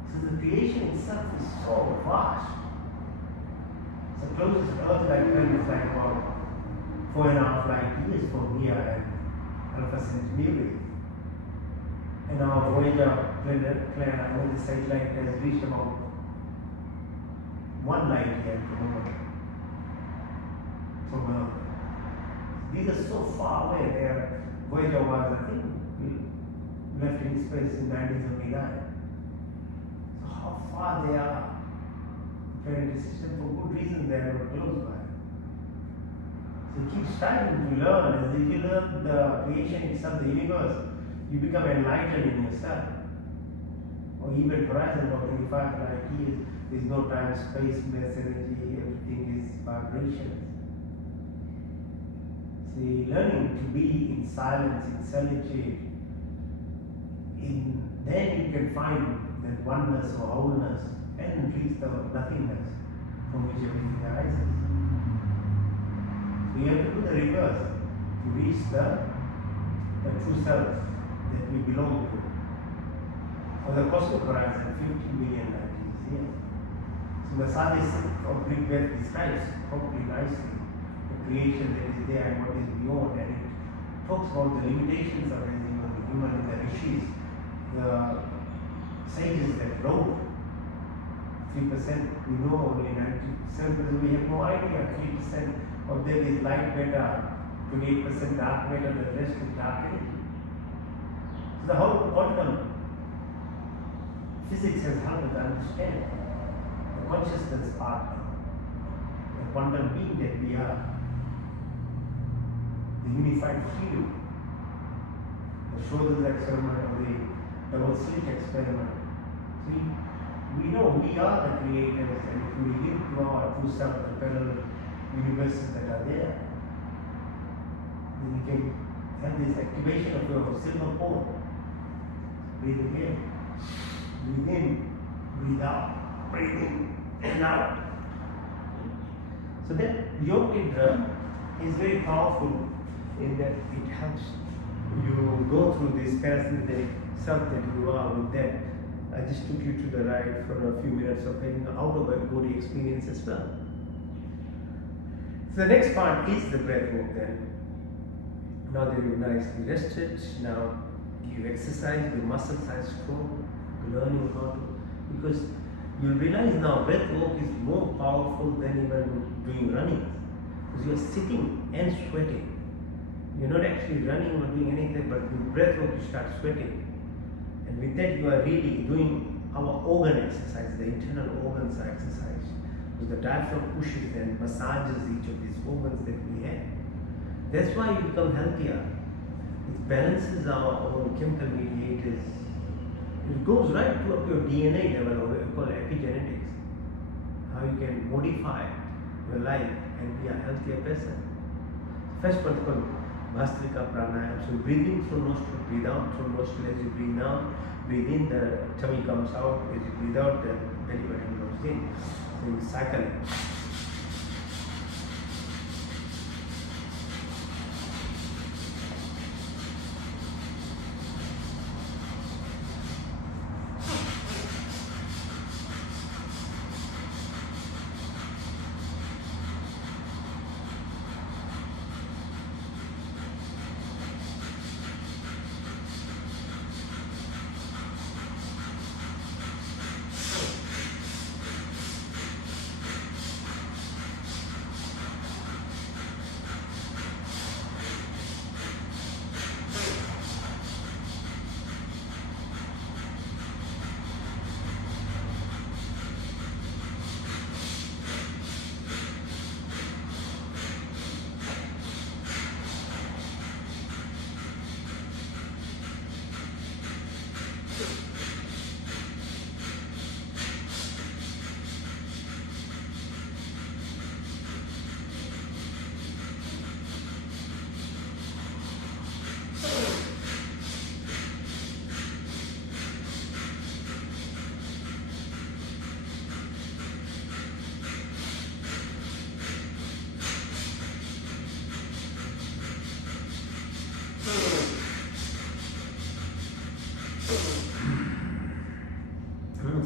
So the creation itself is so vast. So closest Earth like is like about 4.5 light years from here and Alpha Centauri. And our Voyager planet, the satellite has reached about 1 light year from Earth. These are so far away. Voyager was, I think, left in space in 1979. So how far they are. Planetary system, for good reason they are not close by. So keep striving to learn. As if you learn the creation itself, the universe, you become enlightened in yourself. Or even horizon for 25 light years, there is no time, space, mass, energy, everything is vibrations. See, learning to be in silence, in solitude, then you can find that oneness or wholeness and reach the nothingness from which everything arises. So you have to do the reverse to reach the true self that we belong to. For the cosmic horizon, 50 billion light years here. So the Sadhis of Greek Ved describes probably nicely the creation that is there and what is beyond, and it talks about the limitations of the human and the rishis, the sages that wrote. 3% we know, only 97% we have no idea. 3% of them is light matter, 28% dark matter, the rest is dark energy. So the whole quantum physics has helped us understand the consciousness part, the quantum being that we are, the unified field, the Schrodinger's experiment or the double slit experiment. See, we know we are the creators, and if we live to our true self, the parallel universes that are there, then you can have this activation of your silver core. Breathe again. Breathe in, breathe out, breathe in and out. So that Yoga Nidra is very powerful in that it helps you go through this parasympathetic self that you are with that. I just took you to the ride for a few minutes of having an out-of-body experience as well. So the next part is the breath work then. Now that you're nicely rested, now you exercise, the muscles are strong, learning how to, because you'll realize now breath work is more powerful than even doing running. Because you're sitting and sweating. You're not actually running or doing anything, but with breath work you start sweating. And with that you are really doing our organ exercise, the internal organs are exercised. Because the diaphragm pushes and massages each of these organs that we have. That's why you become healthier. It balances our own chemical mediators. It goes right to up your DNA level, or what we call epigenetics. How you can modify your life and be a healthier person. First one is called Bhastrika Pranayama. So breathe in through nostril, breathe out through nostril. As you breathe down, breathe in, the tummy comes out. As you breathe out, the belly button goes in. So you cycle it.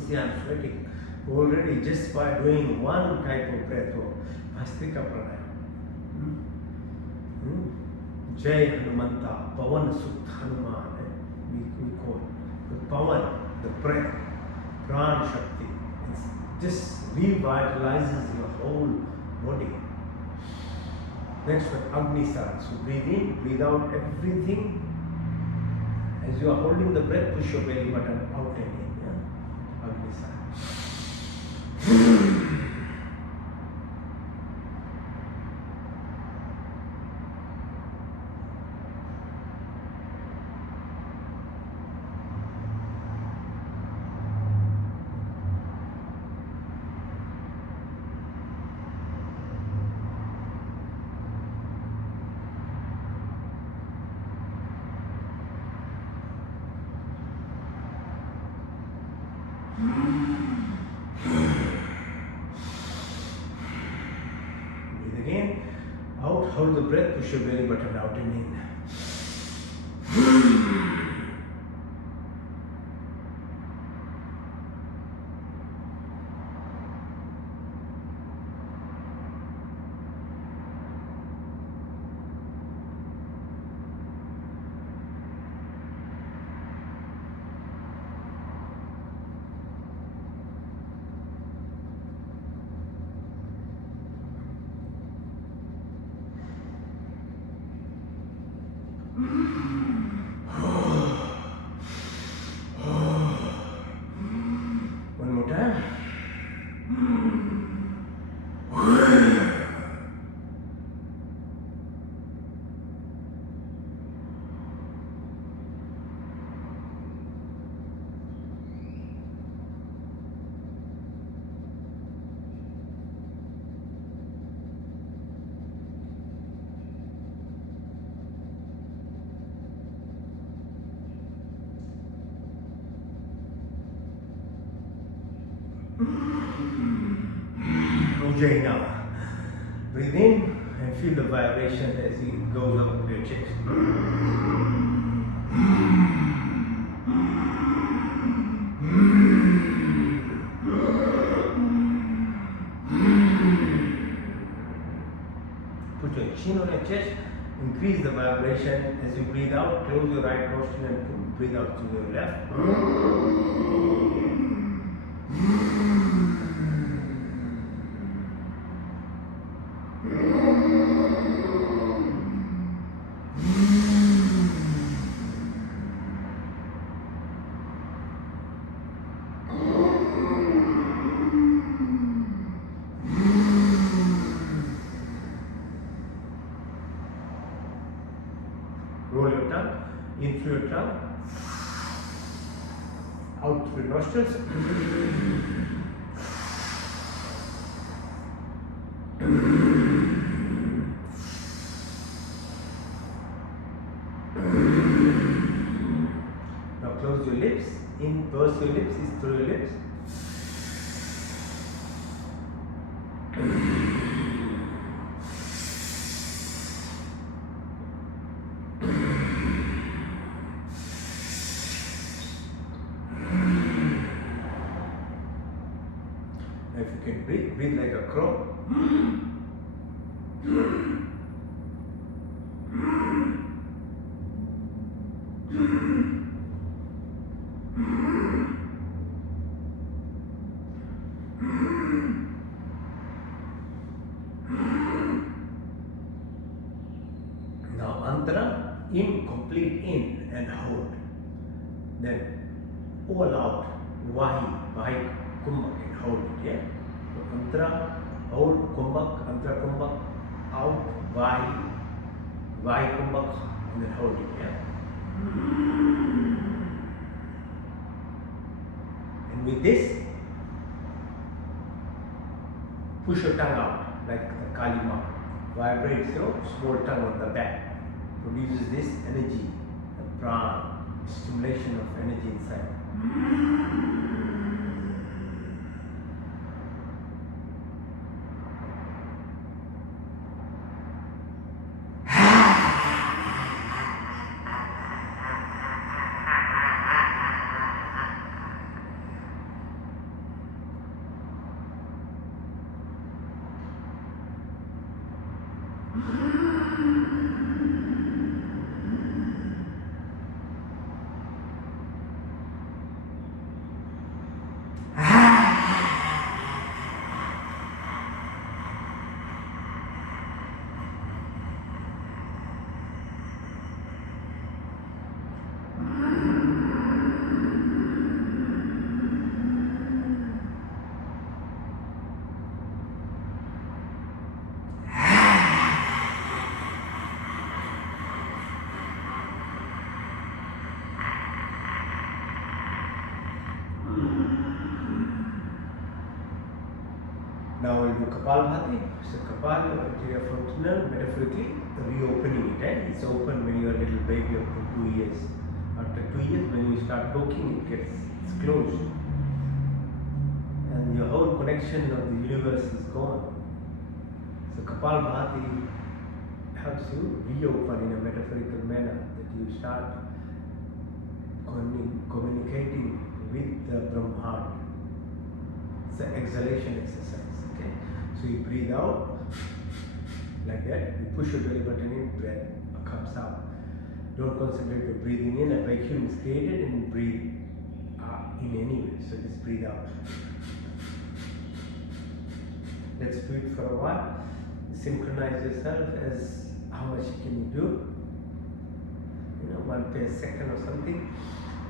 See, I'm sweating already just by doing one type of breath work, Bhastrika Pranayama. Jai Hanumanta, Pavan Sukh Hanuman, we call the Pavan, the breath, Prana Shakti. It just revitalizes your whole body. Next one, Agnisar. So breathe in, breathe out everything. As you are holding the breath, push your belly button out and in. Agnisar. Breathe again. Out, hold the breath, push your belly button out and in. One more time. Ujjayi now. Breathe in and feel the vibration as it goes up your chest. Put your chin on your chest, increase the vibration as you breathe out. Close your right nostril and breathe out to your left. Roll your tongue, in through your tongue, out through your nostrils. Now close your lips, in, purse your lips, is through your lips. If you can breathe, breathe like a crow. Now antara, in, complete in and hold. Then all out, vahi, vahi kumbhak and hold it, yeah? So antara, hold, kumbhak, antara kumbhak, out, vahi, vahi kumbhak, and then hold it, yeah? And with this, push your tongue out like the Kalima. Vibrates your small tongue on the back. Produces this energy, the prana, stimulation of energy inside. Now we'll do Kapalbhati. So Kapal, anterior frontal, metaphorically reopening it. It's open when you're a little baby up to 2 years. After 2 years, when you start talking, it's closed. And your whole connection of the universe is gone. So Kapalbhati helps you reopen in a metaphorical manner, that you start communicating with the Brahman. It's an exhalation exercise. Okay, so you breathe out like that. You push your belly button in, breath comes out. Don't concentrate your breathing in. A vacuum is created, and you breathe in any way. So just breathe out. Let's do it for a while. Synchronize yourself as how much can you do. 1 per second or something.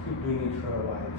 Keep doing it for a while.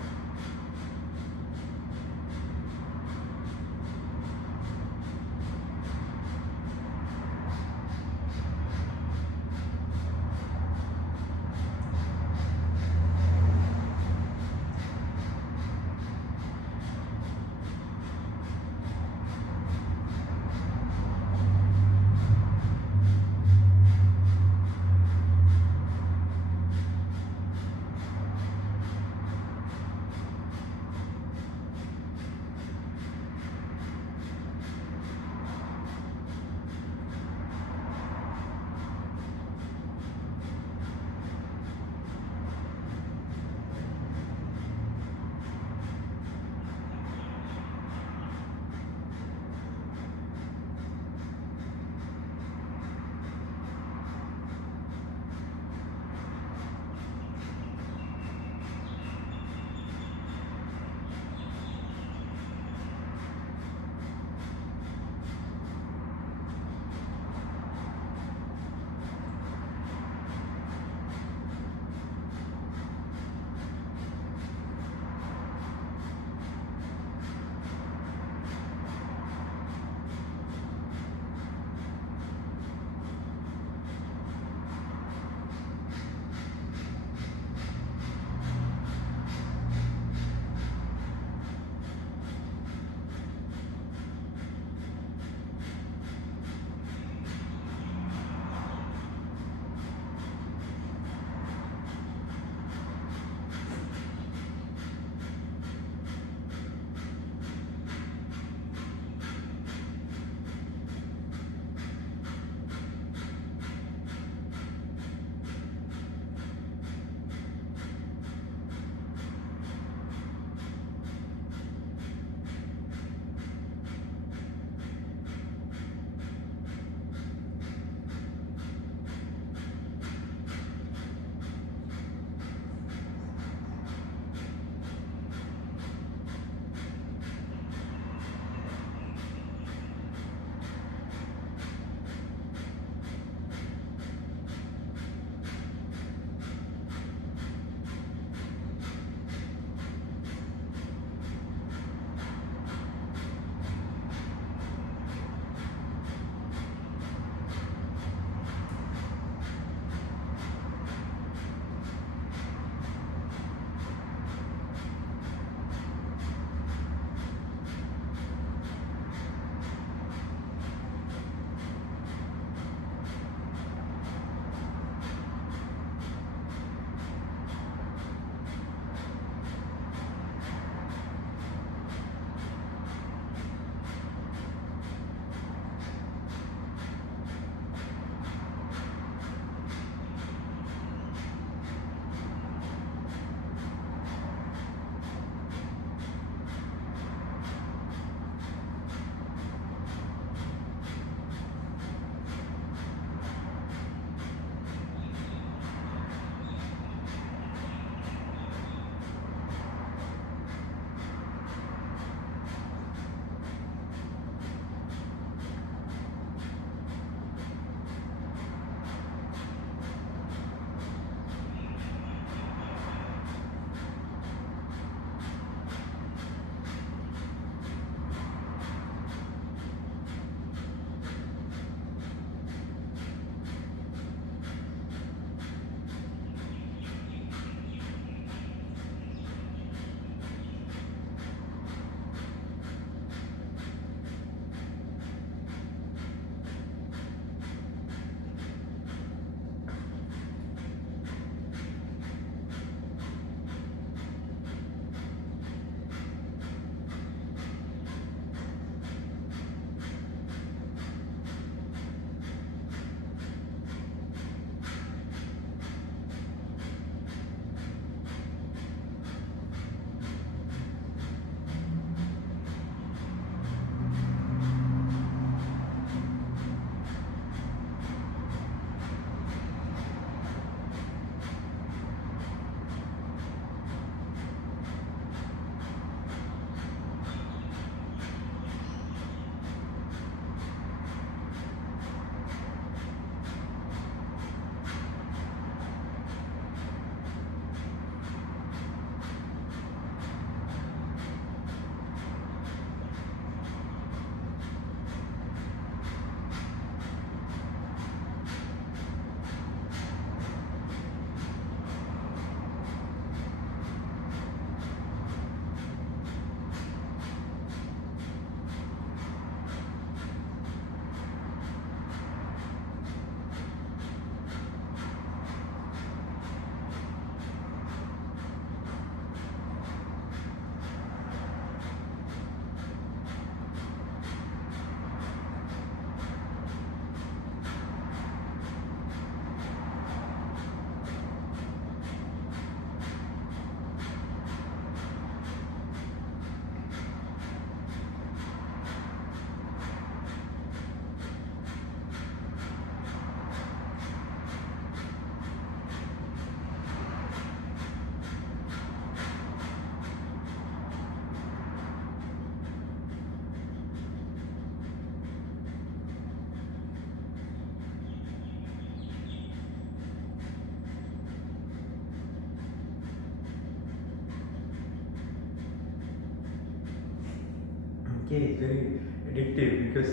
Okay, it's very addictive because,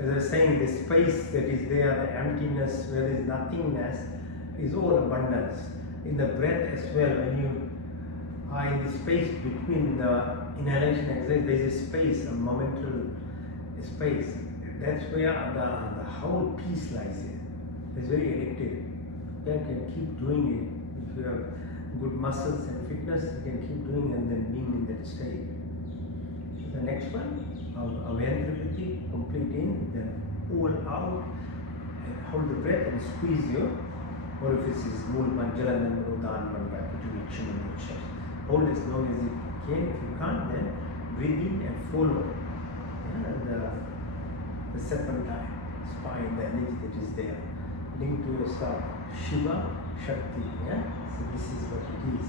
as I was saying, the space that is there, the emptiness where there is nothingness, is all abundance. In the breath as well, when you are in the space between the inhalation and exhalation, there is a space, a momental space. That's where the whole peace lies in. It's very addictive. You can keep doing it. If you have good muscles and fitness, you can keep doing and then being in that state. The next one, Aventrapati, complete in, then all out, and hold the breath and squeeze your orifices, Moolman, Jalanam, Rodan, Bandha, between chin and chest. Hold as long as you can. If you can't, then breathe in and follow. Yeah, and the second time, spine, the energy that is there. Link to yourself, Shiva, Shakti. Yeah? So this is what it is.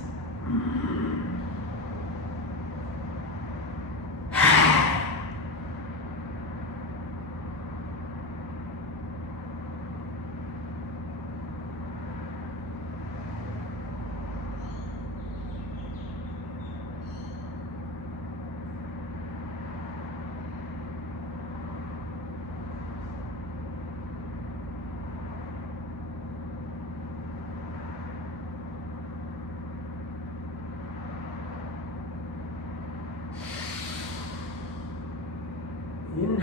In,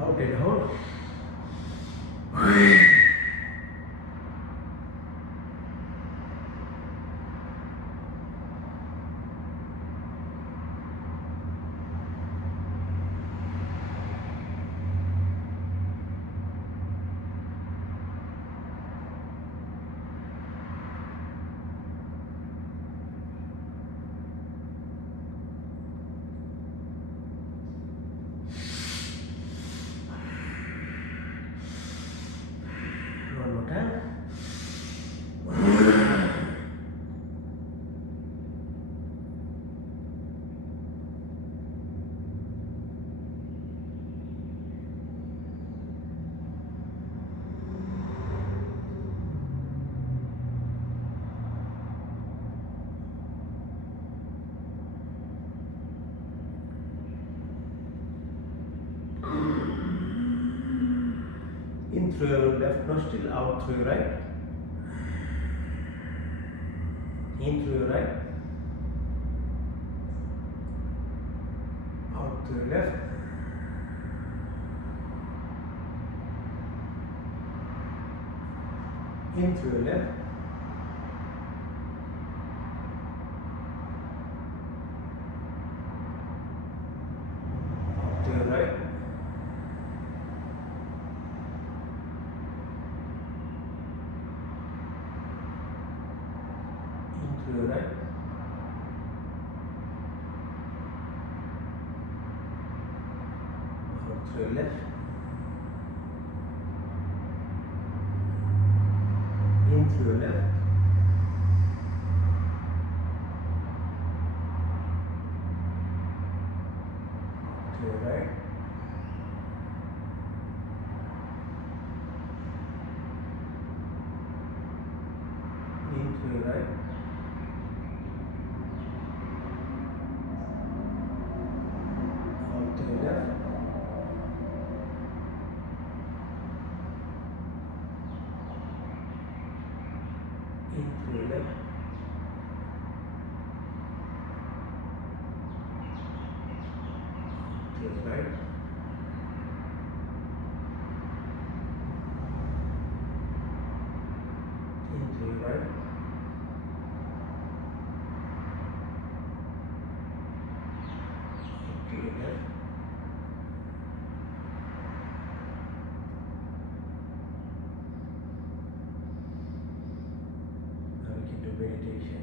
out and hold. One more time. In through your left nostril, out through your right. In through your right. Out through your left. In through your left. Out to your right. In through your right. Out through your left. In through your left. To your right. In to your right. Out to your left. In to your left. To your right. In to your right. To your left. Now we can do meditation.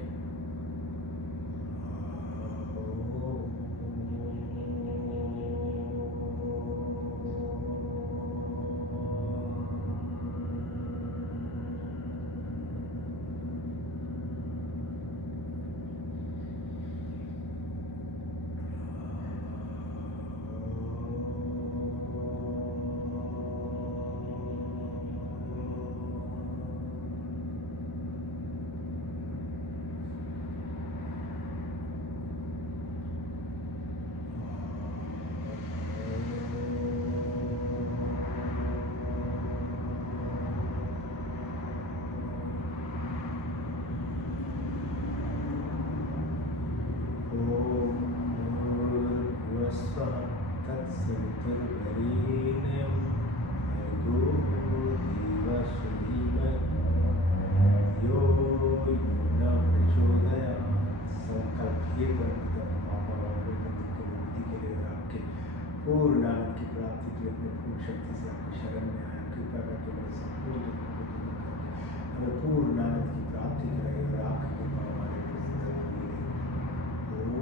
पूर्ण आनंद की प्राप्ति के लिए अपने पूर्ण शक्ति से आपकी शरण में आया, कृपा करके मेरे संपूर्ण दुखों को दूर करके हमें पूर्ण आनंद की प्राप्ति कराई और आपकी कृपा हमारे ऊपर बनी रही।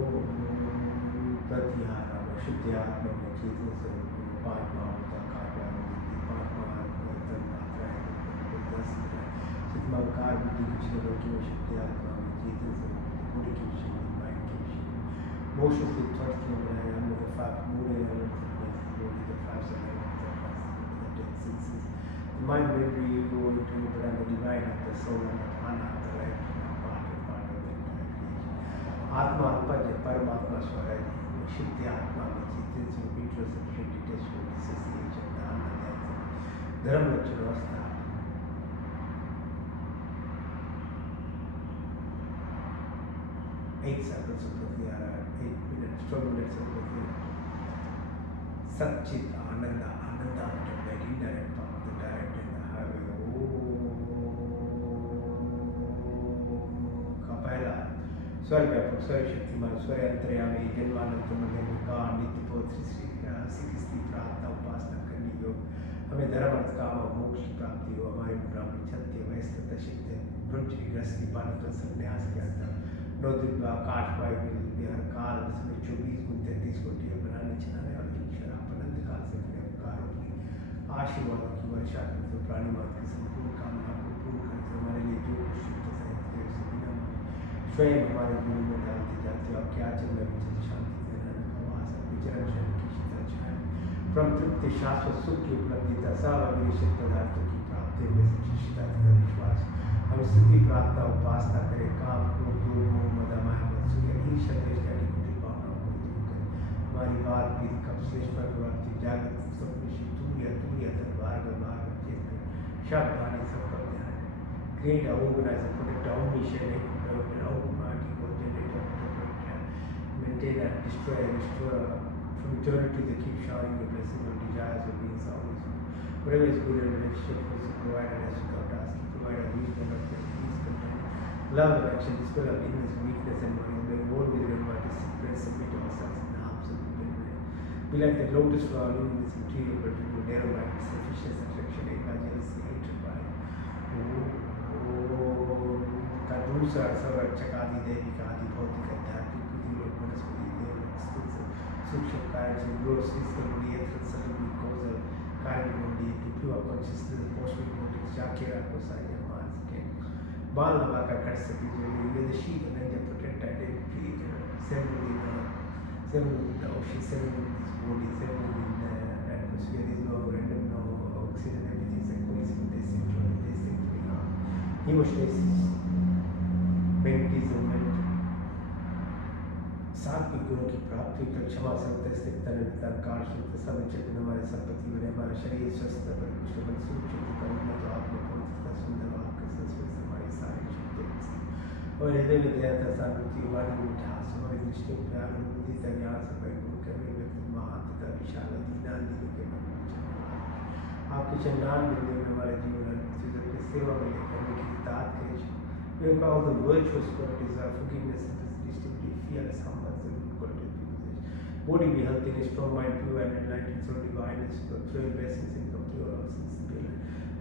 ओम प्रतिहारा शुद्ध आत्मा में चेतन स्वरूप पांच भावों का काटवार बुद्धि, पांच भाव तन मात्रा है, 10 चित्माकार बुद्धि की श्रेणी की शुद्ध आत्मा में चेतन स्वरूप पूरी की श्रेणी माइंड की श्रेणी motion sleep thoughts came when I am with the five moving elements of place, body, the five elements of the 10 senses. The mind memory you go into, but I'm the divine of the soul and the prana of the life, part of the entire creation. Atma Atma है परमात्मा स्वराज है, शुद्ध आत्मा में चेतन स्वरूप introspection detachment dissociation ध्यान ध्यान धर्म लक्षण अवस्था एक सेकंड से प्रति आ रहा है, 8 मिनट 12 मिनट से प्रति सच्चित Anand Anand after that indirect path, the direct and the highway. का पहला स्वर व्यापक स्वर शक्तिमान स्वर अंतर्यामी जन्मानंद मगन का नित्य पवित्र श्री प्रार्थना उपासना करने योग हमें धर्म अर्थ काम और मोक्ष की प्राप्ति हो, हमारे ब्राह्मण सत्य वैश्य तथा ब्रह्मचर्य ग्रस्त निपान पर संन्यास के अर्थ नौ दिन आकाश वायु बिहार काल में 24 गुण 33 कोटि बनाने चलाने वाले ईश्वर आप अनंत काल से अपने उपकारों की आशीर्वादों की वर्षा करते हो, प्राणी मात्र की संपूर्ण कामना को पूर्ण करते हो, हमारे लिए जो कुछ शुद्ध साहित्य से बिना स्वयं हमारे गुरु में डालते जाते हो। आप क्या चल रहे विचल शांति देना का वास विचरण शरण की शीतल छाया परम तृप्ति शाश्वत सुख की उपलब्धि सब अविनिश्चित पदार्थों की प्राप्ति में शिष्टता का विश्वास हम स्तुति प्रार्थना उपासना करें काम को मदमाय मत्सुया ईश्वर देशकारी कुटिल भावनाओं को दूर करें, हमारी बात भी कब श्रेष्ठ पर प्राप्ति जागृत स्वप्निशी तूर्य तक भार्ग चेतन शब्द वाणी सब पर ध्यान create a organize and protect our mission and our humanity for generator maintain and destroy and restore from eternity to keep showering the blessing of desires of beings always whatever is good and relationship also provided us without asking provide a wisdom of peace content love and action dispel of illness weakness and money by more wisdom by discipline submit ourselves in the arms of the be like the lotus flower in this material but in the narrow mind selfishness affection anger jealousy hatred by का दूसरा सर्वरक्षक आदि दैविक आदि भौतिक आध्यात्मिक बुद्धि और वनस्पति देव सूक्ष्म काय से ग्रोथ फिजिकल बॉडी एथल सटल कॉजल काय body to pure consciousness cosmic body जाकेरा को सारे मान सके बाल लगा कर कर सके जो ये the sheep and the protect identity seven in the ocean, seven in this body, seven in the atmosphere. There is no random, no oxygen, everything is a coincidence, synchronicity, hemostasis, magnetism, सात्विक गुणों की प्राप्ति तक क्षमा सत्य स्थिरता निरंतर काल शुद्ध समय चक्र हमारे संपत्ति बने हमारा शरीर स्वस्थ बने कुछ बन सूक्ष्म उन्नत आत्मा पवित्रता सुंदर आपके संस्कृत हमारी सारी शक्ति और हृदय में दया था सानुति वाणी मिठास हमारी दृष्टि प्यार बुद्धि ज्ञान से परिपूर्ण करने व्यक्ति महानता विशाल दीनान दिल के मन आपके चंडान बिंदु में हमारे जीवन की सेवा में करने की दात करें we have all the virtuous qualities of forgiveness and distinctly fearless humble and qualities body be healthy and strong mind pure and enlightened soul divineness through blessings and come through our sins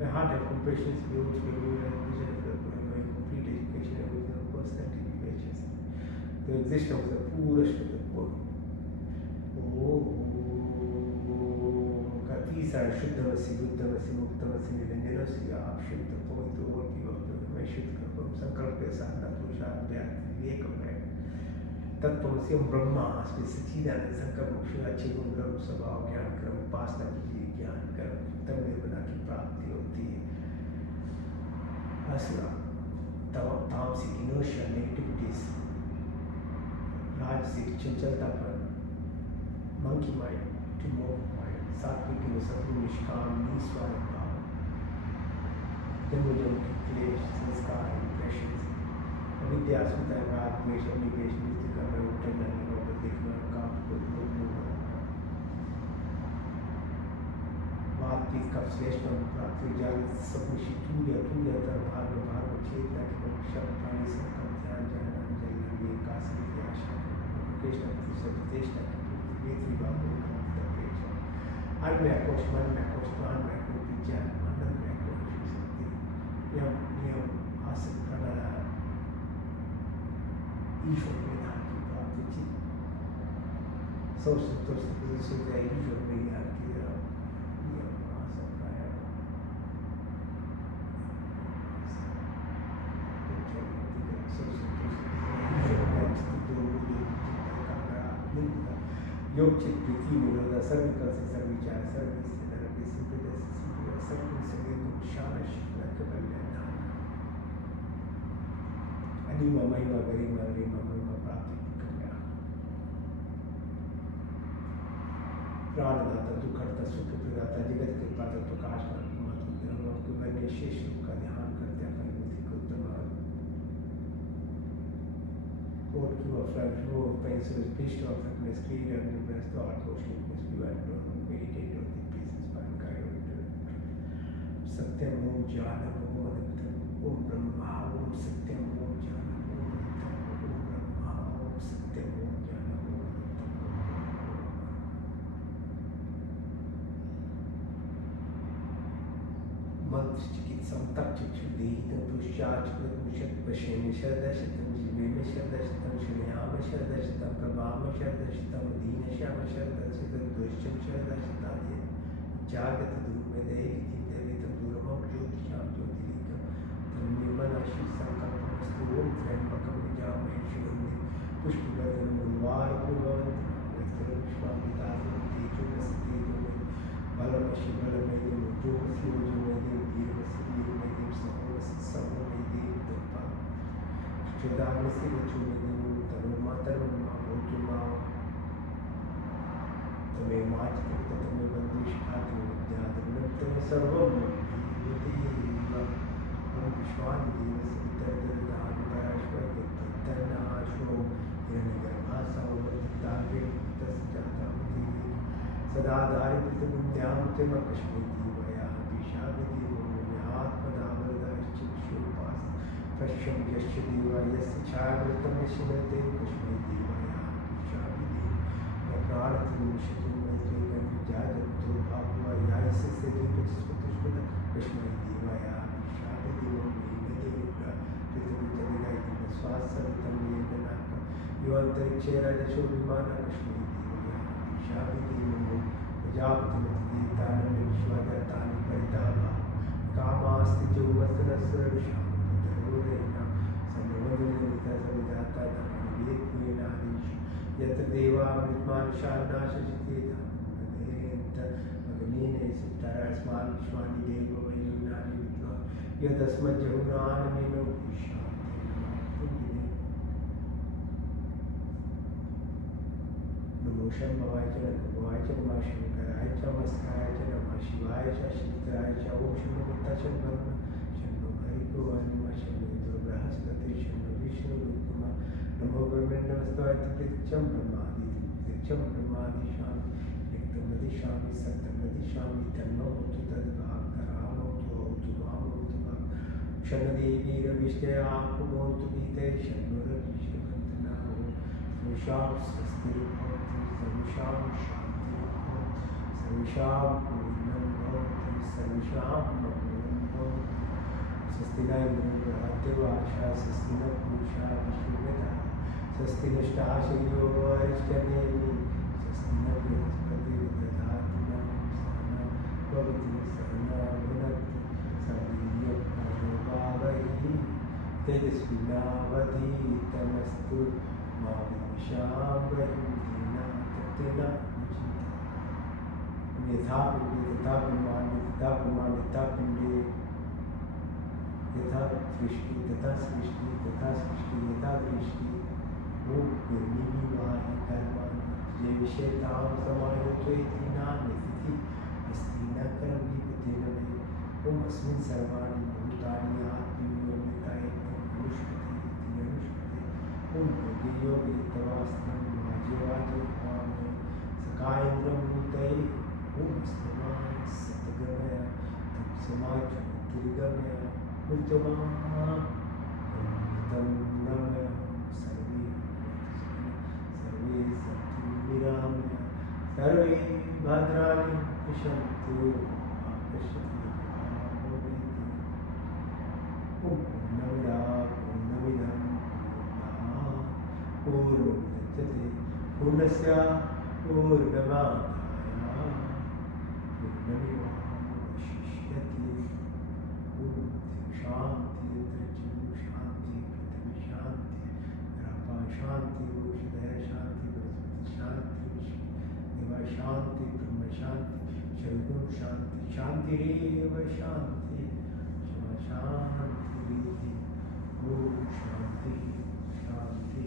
my heart have compassion is beautiful for you and vision of the my complete education and wisdom of personality relations the existence of the poorest of the poor का तीसरा शुद्धमसि बुद्धमसि मुक्तमसि निरंजनमसि आप शुद्ध पवित्र और पवित्र मैं शुद्ध करता संकल्प के साथ न पुरुषार्थ विवेकम है तत्त्वमसि हम ब्रह्मा अस्मि सच्चिदानंद संकल्प मोक्ष अच्छे गुण कर्म स्वभाव ज्ञान कर्म उपासना कीजिए ज्ञान कर्म तब निर्मला की प्राप्ति होती है असुरा तामसिक इनर्शिया नेगेटिविटीज राजसिक चंचलतापन monkey mind to move mind सात्विक सत्व निष्काम निस्वार्थ भाव जन्म जन्म के क्लेश संस्कार इंप्रेशंस अविद्या सुंदर राग द्वेष अनिवेश मृत्यु का मैं उठने जाने का ऊपर देखना काम को बात की कब श्रेष्ठ प्राप्ति जागृत सपनिशी तूर्य तर भाग चेतना के शब्द प्राणी से कम ध्यान जाना जल काशी की आशा कृष्ण प्रतिशत देश की वेत्री बाबू Anmekosh, manmekosh, manmekosh, vijan, manmekosh, shakti, yam, niyam, आसन प्राणायाम ईश्वर में ध्यान की प्राप्ति चित सौ संतोष से ईश्वर में ज्ञान की नियम आसन प्राणायाम सौ संतोष योग चित प्रीति निरोधा सर्विकल से सर्विचार सर्विस से नरक सिंपल से सर्व से शान शिखर कल्याण अनिमा महिमा गरिमा गरिमा महिमा प्राप्ति कल्याण प्राणदाता दुखहर्ता सुख प्रदाता जगत के पाता प्रकाश परमात्मा के बने शेष रूप का ध्यान करते अपनी बुद्धि को उत्तम और की वो फ्लैश वो पेंसिल पीस्ट ऑफ अपने स्क्रीन और न्यू प्रेस तो art motion plus view and meditate on the pieces by guide सत्यम ओम ज्ञानम ओम अनंतम ओम ब्रह्मा ओम सत्यम ओम ज्ञानम ओम अनंतम ओम ब्रह्मा ओम सत्यम ओम ज्ञानम ओम अनंतम मंत्र चिकित्सा तक चिक्षुदेहितं पुष्याचकृत मुषत् पश्येमि शरदशतं जीवेमि शरदशतं शृणुयामि शरदशतं प्रभामि शरदशतं दीनश्यामि शरदशतं दुष्टं शरदशतादि जागत दुर्मेदे चित्तवितं दूरमं ज्योतिषां ज्योतिरिकं तन्निर्मलशि संकल्पमस्तु ओं त्र्यम्बकं यजामहे सुगन्धिं पुष्टिवर्धनं उर्वारुकं विश्वामितारं तेजोमसि बलमसि बलमयं जोमसि ओजोमयं वीरमसि वीरमयं सर्वमसि सर्वमयं तत्पा श्रीदामसि वचोमयं तनुमातरं भवतु मां तमे माचितं तमे बन्धुष्ठातं विद्याधनं तमे सर्वं ओम विश्वानिदेवस्य तर्दर्दानुपराश्वयत्तन्नाशो हिरण्यगर्भासौवत्ताग्रे तस्जातामति सदा दारिद्र्यं कश्मीतीवया विषादिदेवोऽन्यात्मदामरदाश्चिक्षुपास पश्यं यश्च देवा यस्य छायावृतं यशवते कश्मीतीवया विषादिदेव प्राणतिमुषितं मैत्रेयं जागतो भाववा यायस्य सेवितस्वतस्वत कश्मीतीवया विषादिदेवं वेददेवता पृथ्वीतलिगायं स्वासवितं वेदनाक युवन्तरिक्षे राजसो विमान कश्मीतीवया विषादिदेवं प्रजापतिमतिदेवतानं विश्वगतानि परितापा कामास्ति चौवस्त्रस्वरुषां तरोरेण सर्वोदयनिता सविदाता धर्मवेत्वेनादीश यत्र देवामृतमानुषान्नाशशिते धर्मदेन्त अग्निने सुप्तारस्मान् विश्वानि देववयुनानि विद्वान् यदस्मज्जहुनानमिनो नमो शम्भवाय च नमोवाय च नमः शंकराय च नमस्काराय च नमः शिवाय च शिवराय च ओम शम्भुता शम्भर्म शम्भो हरिको नमः शम्भो बृहस्पति शम्भो विष्णु रुक्मा नमो ब्रह्मण्डमस्ताय तित्यं ब्रह्मादि शांति एकदम दिशामि सत्यम दिशामि तन्नो तु तद्भागरामो तु रामो तु क्षणदेवी रविष्टया कुमोतु गीते शन्नुरविष्णुवन्दना सर्वेषां स्वस्तिर्भवतु सर्वेषां शान्तिर्भवतु सर्वेषां पूर्णं भवतु सर्वेषां मङ्गलं भवतु स्वस्ति न इन्द्रदेवाशा स्वस्ति न पूषा विश्ववेदाः स्वस्ति नष्टाशयो अरिष्टनेमि स्वस्ति न बृहस्पतिर्दधातु नः सहना भवतु सहना भुनक्तु सर्वैर्यं तेजस्विनावधीतमस्तु मा विद्विषावहं दीनानां यथा पिंडे तथा ब्रह्मांडे तथा ब्रह्मांडे तथा पिंडे यथा सृष्टि तथा सृष्टि तथा सृष्टि यथा दृष्टि ओम निर्निवाहि कर्माणि ये विषयतां समायुज्येति नान्यतिथि अस्ति न कर्मणि मे ओम अस्मिन् सर्वाणि भूतानि आत्मनिर्मितायते अनुष्ठते इति अनुष्ठते ओम योगे तवास्तं वाजवाजे भावे सकायेन्द्रं भूतये ओम स्तवान् सतगमय तत्समाज दुर्गमय उत्तमाः तं नमः सर्वे सन्तु निरामय सर्वे भद्राणि पश्यन्तु मा कश्चित् पूर्णमिदं पूर्णमुदच्यते पूर्णस्य पूर्णमादाय पूर्णमेवावशिष्यते ॐ शान्ति पृथ्वी शान्ति रापा शान्ति ओषधय शान्ति बृहस्पति शान्ति देवा शान्ति ब्रह्म शान्ति शरीरं शान्ति शान्तिरेव शान्ति शिवा शान्ति ॐ शान्ति शान्ति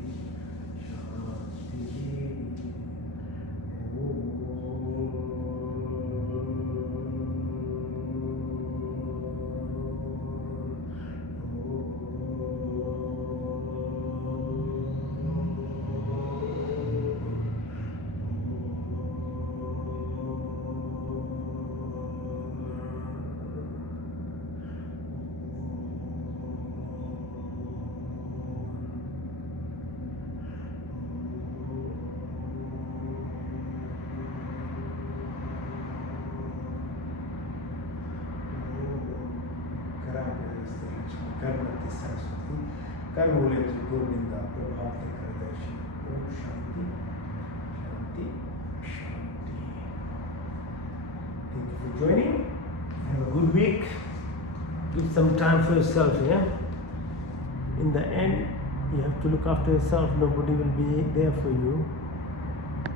सरस्वती कर्मूले गोविंदा प्रभात करदर्शी ओम शांति शांति शांति. Thank you for joining. Have a good week. Give some time for yourself. In the end, you have to look after yourself. Nobody will be there for you.